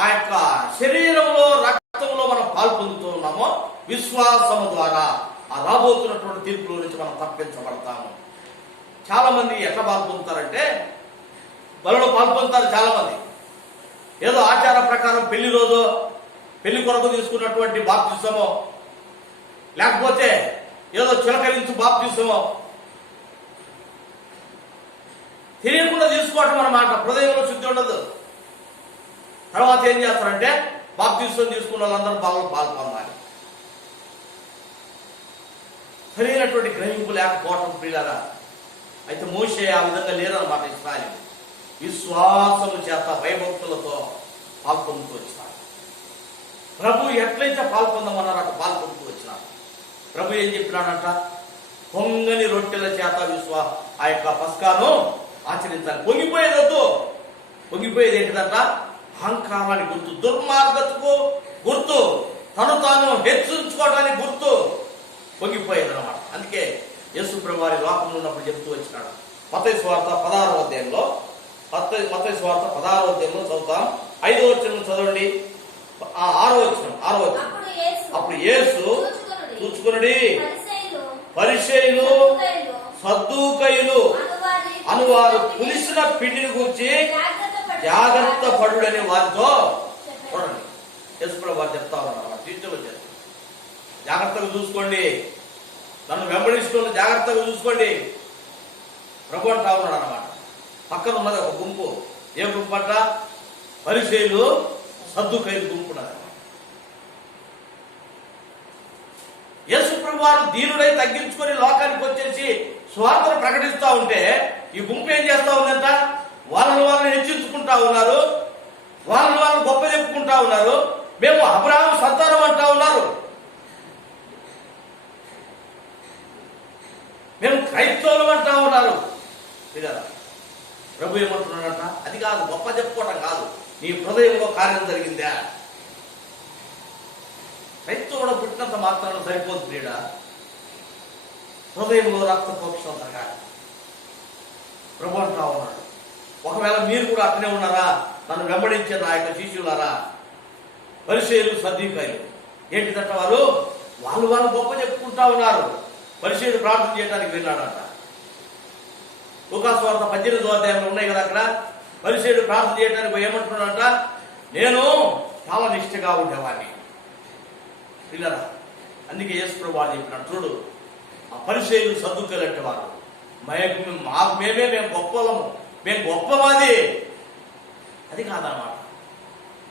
ఆ యొక్క శరీరంలో రక్తంలో మనం పాల్పొందుతూ ఉన్నామో విశ్వాసము ద్వారా ఆ రాబోతున్నటువంటి తీర్పుల నుంచి మనం తప్పించబడతాము. చాలా మంది ఎట్లా పాల్పొందుతారంటే బలలో పాల్పొందుతారు. చాలా మంది ఏదో ఆచార ప్రకారం పెళ్లి రోజు పెళ్లి కొరకు తీసుకున్నటువంటి బాప్తిసమో లేకపోతే ఏదో చిలకరించి బాప్తిసమో తెలియకుండా తీసుకోవటం అన్నమాట. హృదయంలో శుద్ధి ఉండదు. తర్వాత ఏం చేస్తారంటే బాప్తిసం తీసుకున్న వాళ్ళందరూ బాగా పాల్పొందాలి. సరైనటువంటి గ్రహింపు లేకపోవటం ప్రియులారా. అయితే మోషే ఆ విధంగా లేరన్నమాట. ఇస్రాయేలు విశ్వాసము చేత భయభక్తులతో పాల్పొందుతూ వచ్చినారు. ప్రభు ఎట్లయితే పాల్పొందమన్నారో అటు పాల్పొందుతూ వచ్చినారు. ప్రభు ఏం చెప్పినాడంట? పొంగని రొట్టెల చేత ఆ యొక్క పస్కాను ఆచరించాలి. పొంగిపోయేదొద్దు. పొంగిపోయేది ఏంటిదంట? అహంకారానికి గుర్తు, దుర్మార్గతకు గుర్తు, తను తాను హెచ్చించుకోవడానికి గుర్తు పొంగిపోయేది అనమాట. అందుకే యేసు ప్రభు వారి లోకంలో ఉన్నప్పుడు చెప్తూ వచ్చినాడు. మత్తయి సువార్త 16వ అధ్యాయంలో, మత్తయి సువార్త 16వ అధ్యాయంలో చదువుతాం. 5వ వచనం చదవండి. 6వ వచనం. అప్పుడు యేసు చూచుకొనుడి, పరిసయ్యులు సద్దూకయ్యులు అనువారు పులిసిన పిండిని గురించి జాగ్రత్త పడుడని వారితో చూడండి. యేసుప్రభు వారు చెప్తా ఉన్నారు. టీచర్లు జాగ్రత్తగా చూసుకోండి, నన్ను వెంబడిస్తున్న జాగ్రత్తగా చూసుకోండి ప్రభు అంటా ఉన్నాడు అన్నమాట. పక్కన ఉన్నది ఒక గుంపు. ఏ గుంపు అంట? పరిసయ్యులు సద్దూకయ్యులు గుంపు ఉన్నది. యేసుప్రభు వారు దీనుడై తగ్గించుకొని లోకానికి వచ్చేసి స్వార్థను ప్రకటిస్తా ఉంటే ఈ గుంపు ఏం చేస్తా ఉందంట? వాళ్ళని హెచ్చించుకుంటా ఉన్నారు, వాళ్ళని గొప్ప చెప్పుకుంటా ఉన్నారు. మేము అబ్రహాము సంతానం అంటా ఉన్నారు, మేము క్రైస్తవులు అంటా ఉన్నారు. ప్రభు ఏమంటున్నాడంట? అది కాదు, గొప్ప చెప్పుకోవడం కాదు, నీ హృదయంలో కార్యం జరిగిందా? క్రైస్తవుడు పుట్టినంత మాత్రాన సరిపోదు ప్రియుడ, హృదయంలో రక్త ప్రోక్షణ జరగాలి. ప్రభు అంటా ఉన్నాడు. ఒకవేళ మీరు కూడా అట్లనే ఉన్నారా? నన్ను వెంబడించే నా యొక్క శిష్యులారా, పరిసయ్యులు సద్దూకయ్యులు ఏంటిదంట? వాళ్ళు గొప్ప చెప్పుకుంటా ఉన్నారు. పరిసయ్యుడు ప్రార్థన చేయడానికి వెళ్ళాడంట. లూకాసు వార్త 18వ అధ్యాయంలో ఉన్నాయి కదా, అక్కడ పరిసయ్యుడు ప్రార్థన చేయడానికి ఏమంటున్నాడంట? నేను చాలా నిష్ఠగా ఉండేవాడిని. పిల్లరా, అందుకే యేసు ప్రభువు వారు చెప్పినాడు, చూడు ఆ పరిసయ్యులు సద్దూకయ్యులు అంటే వారు మేము గొప్పలము, మేము గొప్పవాది. అది కాదన్నమాట.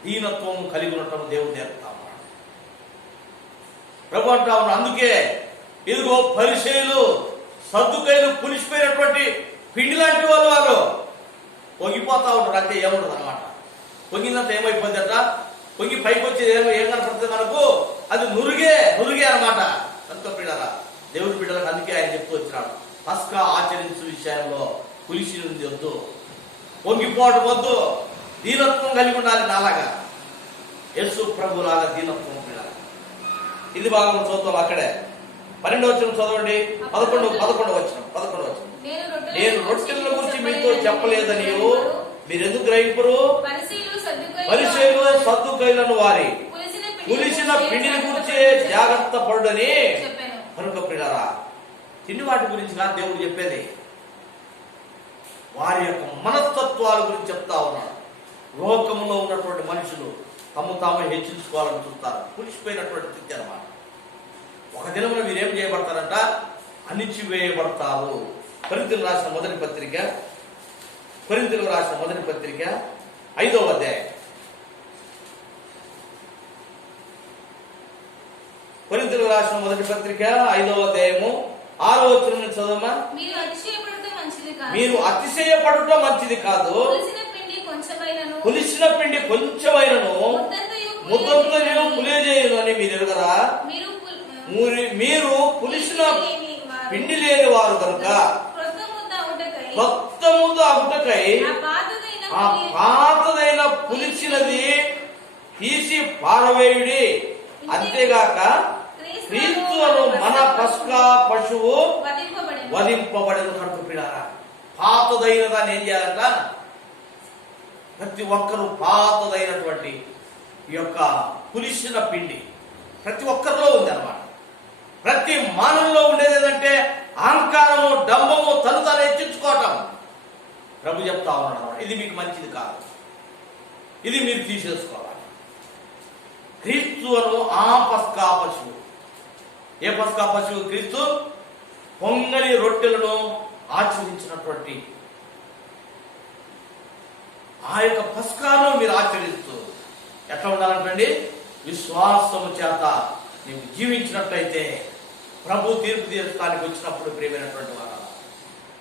దీనత్వం కలిగి ఉండటం దేవుడు నేర్పుతా ఉన్నాడు. ప్రభు అంటా ఉన్నాడు. అందుకే ఇదిగో పరిసయ్యులు సద్దూకయ్యులు పులిసిపోయినటువంటి పిండి లాంటి వాళ్ళు పొంగిపోతా ఉంటారు. అంతే, ఏముండదు అనమాట. పొంగినంత ఏమైపోతుందట? పొంగి పైకి వచ్చేది ఏం కనపడుతుంది మనకు? అది నురుగే అనమాట. అంత పిల్లరా, దేవుడి బిడ్డలకు అందుకే ఆయన చెప్తూ వచ్చినాడు, పస్కా ఆచరించు విషయంలో పులిసి ఉంది వద్దు, పొంగిపోవడం వద్దు, దీనత్వం కలిగి ఉండాలి. నాలాగా యేసు ప్రభులాగా దీనత్వం పిల్లలు. ఇది భాగం చూద్దాం. అక్కడే 12వ వచనం చదవండి. 11వ వచనం. నేను రొట్టెల గురించి మీతో చెప్పలేదని మీరు ఎందుకు గ్రహింపరు? పరిసయ్యులు సద్దూకయ్యులను వారి పులిసిన పిండిని గురించి జాగ్రత్త పడుడని కనుక పిల్లరా, తిండి వాటి గురించి కాదు దేవుడు చెప్పేది, వారి యొక్క మనస్తత్వాల గురించి చెప్తా ఉన్నాడు. లోకంలో ఉన్నటువంటి మనుషులు తాము హెచ్చించుకోవాలని చూస్తారు. పులిసిపోయినటువంటి స్థితి అన్నమాట. ఒక దినమున వీరేం చేయబడతారంట? అణిచివేయబడతారు. కొరింథీయులకు రాసిన మొదటి పత్రిక 5వ అధ్యాయం. కొరింథీయులకు రాసిన మొదటి పత్రిక 5వ అధ్యాయము 6వ వచనం నుంచి చదవమా. మీరు అతిశయపడుట మంచిది కాదు, పులిసిన పిండి కొంచెమైనను ముద్దంతయు పులియజేయును అని మీరు ఎరుగరా? మీరు పులిసిన పిండి లేని వారు కనుక కొత్త ముద్ద అగుటకై ఆ పాతదైన పులిచినది తీసి పారవేయుడి. అంతేగాక క్రీస్తును మన పస్కా పశువు వధింపబడను కనుక పిల్లారా, పాతదైన దాన్ని ఏం చేయాలంట? ప్రతి ఒక్కరూ పాతదైనటువంటి ఈ యొక్క పులిసిన పిండి ప్రతి ఒక్కరిలో ఉంది అన్నమాట. ప్రతి మానవులో ఉండేది ఏంటంటే అహంకారము, డంబము, తను తాను హెచ్చించుకోవటం. ప్రభు చెప్తా ఉన్నాడు అన్నమాట, ఇది మీకు మంచిది కాదు, ఇది మీరు తీసేసుకోవాలి. క్రీస్తు అను ఆ పస్కా పశువు. ఏ పస్కా పశువు? క్రీస్తు పొంగలి రొట్టెలను ఆచరించినటువంటి ఆ యొక్క పస్కాను మీరు ఆచరిస్తూ ఎట్లా ఉండాలంటండి? విశ్వాసము చేత నీవు జీవించినట్లయితే ప్రభు తీర్పు తీర్చడానికి వచ్చినప్పుడు ప్రియమైనటువంటి వారు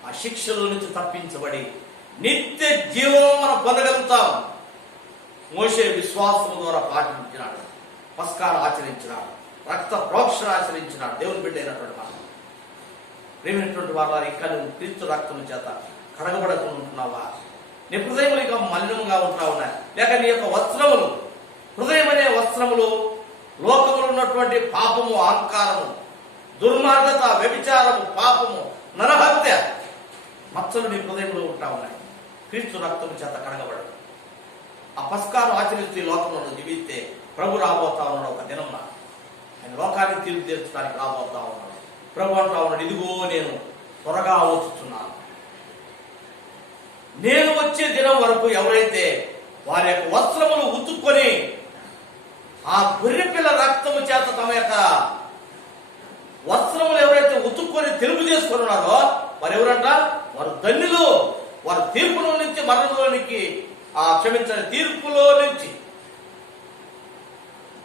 ఆ శిక్షల నుంచి తప్పించబడి నిత్య జీవం మనం పొందగలుగుతాం. మోషే విశ్వాసము ద్వారా పాటించినాడు, పస్కాను ఆచరించినాడు, రక్త ప్రోక్షణ ఆచరించినాడు. దేవుని బిడ్డ అయినటువంటి వారు ప్రియమైనటువంటి వారు ఇంకా నువ్వు క్రీస్తు రక్తము చేత కడగబడకుండా ఉంటున్నావా? నీ హృదయములు ఇంకా మలినముగా ఉంటున్నా ఉన్నాయి, లేక నీ యొక్క వస్త్రములు, హృదయం అనే వస్త్రములు లోకములు ఉన్నటువంటి పాపము, అహంకారము, దుర్మార్గత, వ్యభిచారము, పాపము, నరహత్య మచ్చలు నీ హృదయంలో ఉంటా ఉన్నాయి. క్రీస్తు రక్తము చేత కడగబడదు. ఆ పస్కాను ఆచరిస్తూ ఈ లోకంలో జీవిస్తే ప్రభు రాబోతా ఉన్నాడు. ఒక దినం ఆయన లోకాన్ని తీర్పు తీర్చడానికి రాబోతా ఉన్నాడు. ప్రభు అంటా ఉన్నాడు, ఇదిగో నేను త్వరగా వచ్చుతున్నాను. నేను వచ్చే దినం వరకు ఎవరైతే వారి యొక్క వస్త్రములు ఉతుక్కొని ఆ గొర్రెపిల్ల రక్తము చేత తమ యొక్క వస్త్రములు ఎవరైతే ఉతుక్కొని తెలుపు చేసుకుని ఉన్నారో వారు ఎవరంట? వారు ధన్యులు. వారు తీర్పులో నుంచి మరణంలోనికి క్షమించండి, తీర్పులో నుంచి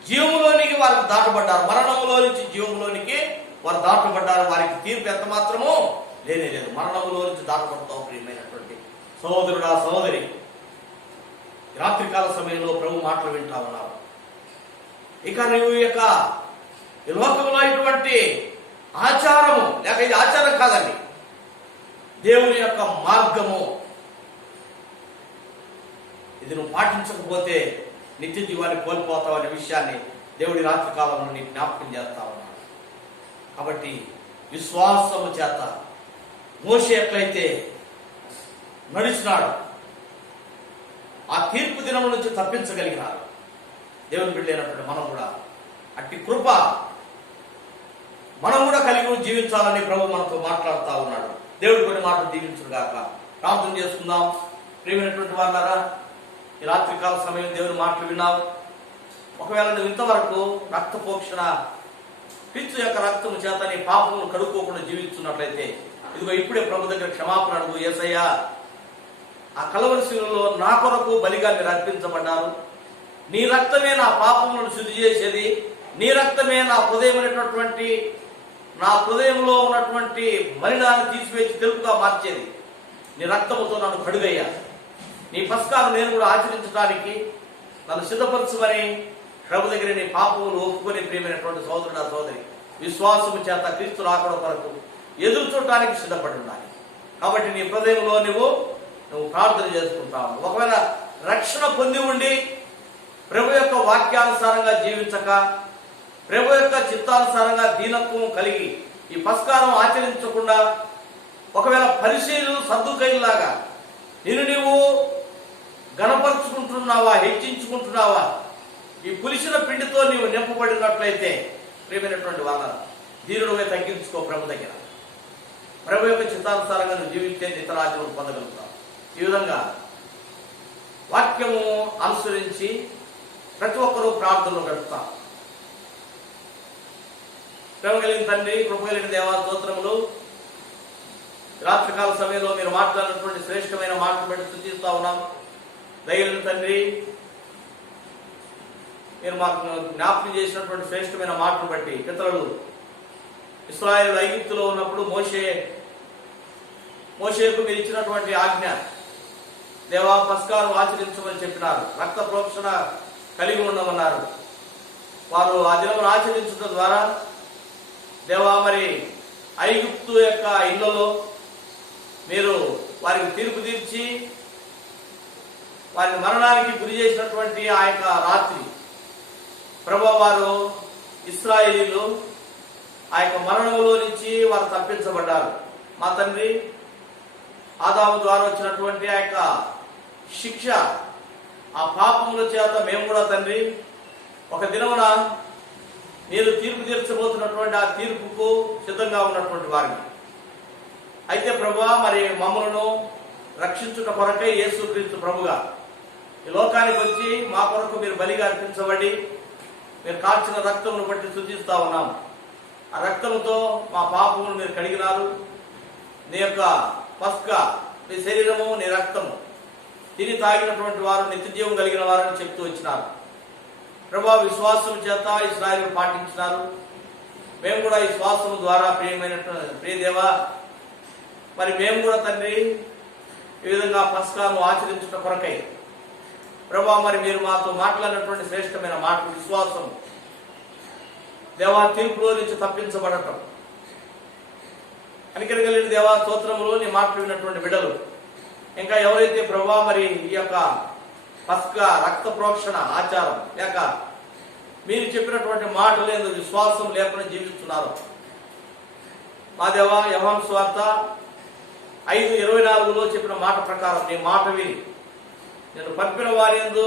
జీవములోనికి వారికి దాటబడ్డారు. మరణములో నుంచి జీవములోనికి వారు దాటబడ్డారు. వారికి తీర్పు ఎంత మాత్రమో లేనే లేదు. మరణములో నుంచి దాటబడతావు ప్రియమైనటువంటి సహోదరుడా, సహోదరి. రాత్రికాల సమయంలో ప్రభు మాటలు వింటా ఉన్నావు. ఇక నువ్వు యొక్క ఈ లోకంలో ఇటువంటి ఆచారము, లేక ఇది ఆచారం కాదండి, దేవుని యొక్క మార్గము, ఇది నువ్వు పాటించకపోతే నిత్య జీవాన్ని కోల్పోతావు అనే విషయాన్ని దేవుడి రాత్రి కాలంలో నీకు జ్ఞాపకం చేస్తా ఉన్నాడు. కాబట్టి విశ్వాసము చేత మోషే ఎట్లయితే నడిచినాడు, ఆ తీర్పు దినం నుంచి తప్పించగలిగినాడు. దేవుని బిడ్డైనటువంటి మనం కూడా అట్టి కృప మనం కూడా కలిగి జీవించాలని ప్రభు మనతో మాట్లాడుతూ ఉన్నాడు. దేవుడు కొన్ని మాటలు దీవించుగాక. ప్రార్థన చేసుకుందాం. ప్రియమైనటువంటి వారులారా, ఈ రాత్రికాల సమయం దేవుని మాటలు విన్నావు. ఒకవేళ నువ్వు ఇంతవరకు రక్త పోషణ, క్రీస్తు యొక్క రక్తము చేత నీ పాపమును కడుక్కోకుండా జీవిస్తున్నట్లయితే ఇదిగో ఇప్పుడే ప్రభు దగ్గర క్షమాపణ అడుగు. యేసయ్యా, ఆ కలవరి శిలువలో నా కొరకు బలిగా మీరు అర్పించబడ్డారు. నీ రక్తమే నా పాపములను శుద్ధి చేసేది. నీ రక్తమే నా హృదయమైనటువంటి, నా హృదయంలో ఉన్నటువంటి మలినాన్ని తీసివేసి తెలుపుగా మార్చేది. నీ రక్తముతో నన్ను కడుగయ్యా. నీ పస్కాను నేను కూడా ఆచరించడానికి నన్ను సిద్ధపరచుమని ప్రభు దగ్గర నీ పాపములు ఒప్పుకొని ప్రియమైనటువంటి సోదరుడా, సోదరి, విశ్వాసము చేత క్రీస్తు రాకడ కొరకు ఎదురు చూడటానికి సిద్ధపడి ఉండాలి. కాబట్టి నీ హృదయంలో నువ్వు ప్రార్థన చేసుకుంటావు. ఒకవేళ రక్షణ పొంది ఉండి ప్రభు యొక్క వాక్యానుసారంగా జీవించక, ప్రభు యొక్క చిత్తానుసారంగా దీనత్వం కలిగి ఈ పస్కారం ఆచరించకుండా, ఒకవేళ పరిశీలు సద్దుకైలాగా నిన్ను నీవు గణపరుచుకుంటున్నావా, హెచ్చించుకుంటున్నావా, ఈ పులిసిన పిండితో నీవు నింపబడినట్లయితే ప్రియమైనటువంటి వాళ్ళ దీనుడుగా తగ్గించుకో. ప్రభు దగ్గర ప్రభు యొక్క చిత్తానుసారంగా నువ్వు జీవిస్తే నితరాజ్యం పొందగలుగుతావు. ఈ విధంగా వాక్యము అనుసరించి ప్రతి ఒక్కరూ ప్రార్థనలు గడుపుతాం. ప్రేమ కలిగిన తండ్రి, కృప కలిగిన దేవా, స్తోత్రములు. రాత్రికాల సమయంలో మీరు మాట్లాడినటువంటి శ్రేష్టమైన మాటలు బట్టి స్తుతిస్తా ఉన్నాం. దయగలిగిన తండ్రి, మీరు మాకు జ్ఞాపకం చేసినటువంటి శ్రేష్టమైన మాటలు బట్టి పితరులు ఇశ్రాయేలు ఐగుప్తులో ఉన్నప్పుడు మోషేకు మీరు ఇచ్చినటువంటి ఆజ్ఞ, దేవా పస్కాను ఆచరించమని చెప్పినారు. రక్త ప్రోక్షణ కలిగి ఉండమన్నారు. వారు ఆ దినమును ఆచరించడం ద్వారా దేవా మరి ఐగుప్తు యొక్క ఇళ్లలో మీరు వారికి తీర్పు తీర్చి వారిని మరణానికి గురి చేసినటువంటి ఆ యొక్క రాత్రి ప్రభువా వారు ఇశ్రాయేలీలు ఆ యొక్క మరణములో నుంచి వారు తప్పించబడ్డారు. మా తండ్రి ఆదాము ద్వారా వచ్చినటువంటి ఆ యొక్క శిక్ష, ఆ పాపముల చేత మేము కూడా తండ్రి ఒక దినమున మీరు తీర్పు తీర్చబోతున్నటువంటి ఆ తీర్పుకు సిద్ధంగా ఉన్నటువంటి వారికి అయితే ప్రభువా మరి మమ్మలను రక్షించుట కొరకై యేసుక్రీస్తు ప్రభుగా ఈ లోకానికి వచ్చి మా కొరకు మీరు బలిగా అర్పించబడి మీరు కార్చిన రక్తమును బట్టి స్తుతిస్తా ఉన్నాం. ఆ రక్తముతో మా పాపమును మీరు కడిగినారు. నీ యొక్క పస్కా, నీ శరీరము, నీ రక్తము తిని తాగినటువంటి వారు నిత్య జీవం కలిగిన వారని చెప్తూ వచ్చినారు. ప్రభా విశ్వాసం చేత ఇశ్రాయేలు పాటించినారు. మేము కూడా ఈ శ్వాసము ద్వారా ప్రియదేవా మరి మేము కూడా తండ్రి ఈ విధంగా పస్కాను ఆచరించుట కొరకై ప్రభా మరి మీరు మాతో మాట్లాడినటువంటి శ్రేష్టమైన మాట విశ్వాసం, దేవా తీర్పులో నుంచి తప్పించబడటం, కనికరం కలిగిన దేవా స్తోత్రములో నీ మాటలు విన్నటువంటి బిడ్డలు ఇంకా ఎవరైతే ప్రభా మరి ఈ యొక్క పస్కా రక్త ప్రోక్షణ ఆచారం లేక మీరు చెప్పినటువంటి మాటలు ఎందుకు విశ్వాసం లేకుండా జీవిస్తున్నారు, మా దేవా యోహాను సువార్త 5:24 చెప్పిన మాట ప్రకారం నీ మాట విని నేను పంపిన వారి యందు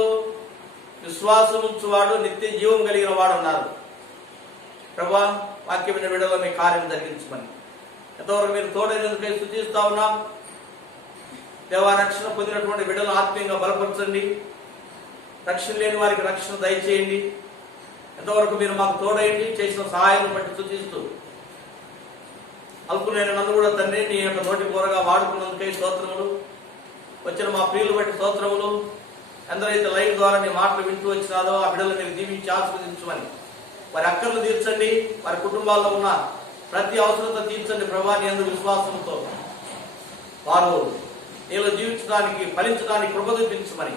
విశ్వాసం ఉంచువాడు నిత్య జీవం కలిగిన వాడు అన్నారు. ప్రభా వాక్యమైన బిడ్డలో మీ కార్యం జరిగించమని ఎంతవరకు మీరు తోడైనందుకై స్తుతిస్తా ఉన్నాం. దేవా రక్షణ పొందినటువంటి బిడ్డలు ఆత్మీయంగా బలపరచండి. రక్షణ లేని వారికి రక్షణ దయచేయండి. ఎంతవరకు మీరు మాకు తోడయండి. చేసిన సహాయం బట్టి స్తుతిస్తూ అల్పులైన నన్ను కూడా తండ్రి నీ యొక్క నోటి కూరగా వాడుకున్నందుకై స్తోత్రములు. వచ్చిన మా ప్రియులు బట్టి స్తోత్రములు. ఎందరైతే లైవ్ ద్వారా నీ మాటలు వింటూ వచ్చినారో ఆ బిడ్డలు మీరు దీవించి ఆశీర్వదించమని వారి అక్కర్లు తీర్చండి. వారి కుటుంబాల్లో ఉన్న ప్రతి అవసరత తీర్చండి ప్రభా. నీ యందు విశ్వాసంతో వారు నీలో జీవించడానికి ఫలించడానికి కృప చూపించమని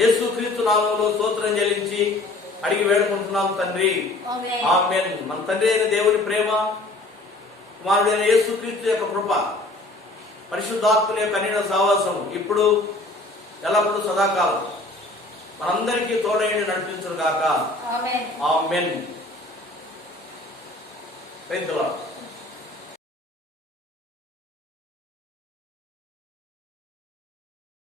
యేసుక్రీస్తు నామములో స్తోత్రం చెల్లించి అడిగి వేడుకుంటున్నాం తండ్రి. ఆమేన్. మన తండ్రి అయిన దేవుని ప్రేమ, కుమారుడైన యేసుక్రీస్తు యొక్క కృప, పరిశుద్ధాత్మల యొక్క అన్యోన్య సహవాసం ఇప్పుడు ఎల్లప్పుడూ సదాకాలం మనందరికీ తోడైండి నడిపించును గాక. ఆమేన్. Praise the lord.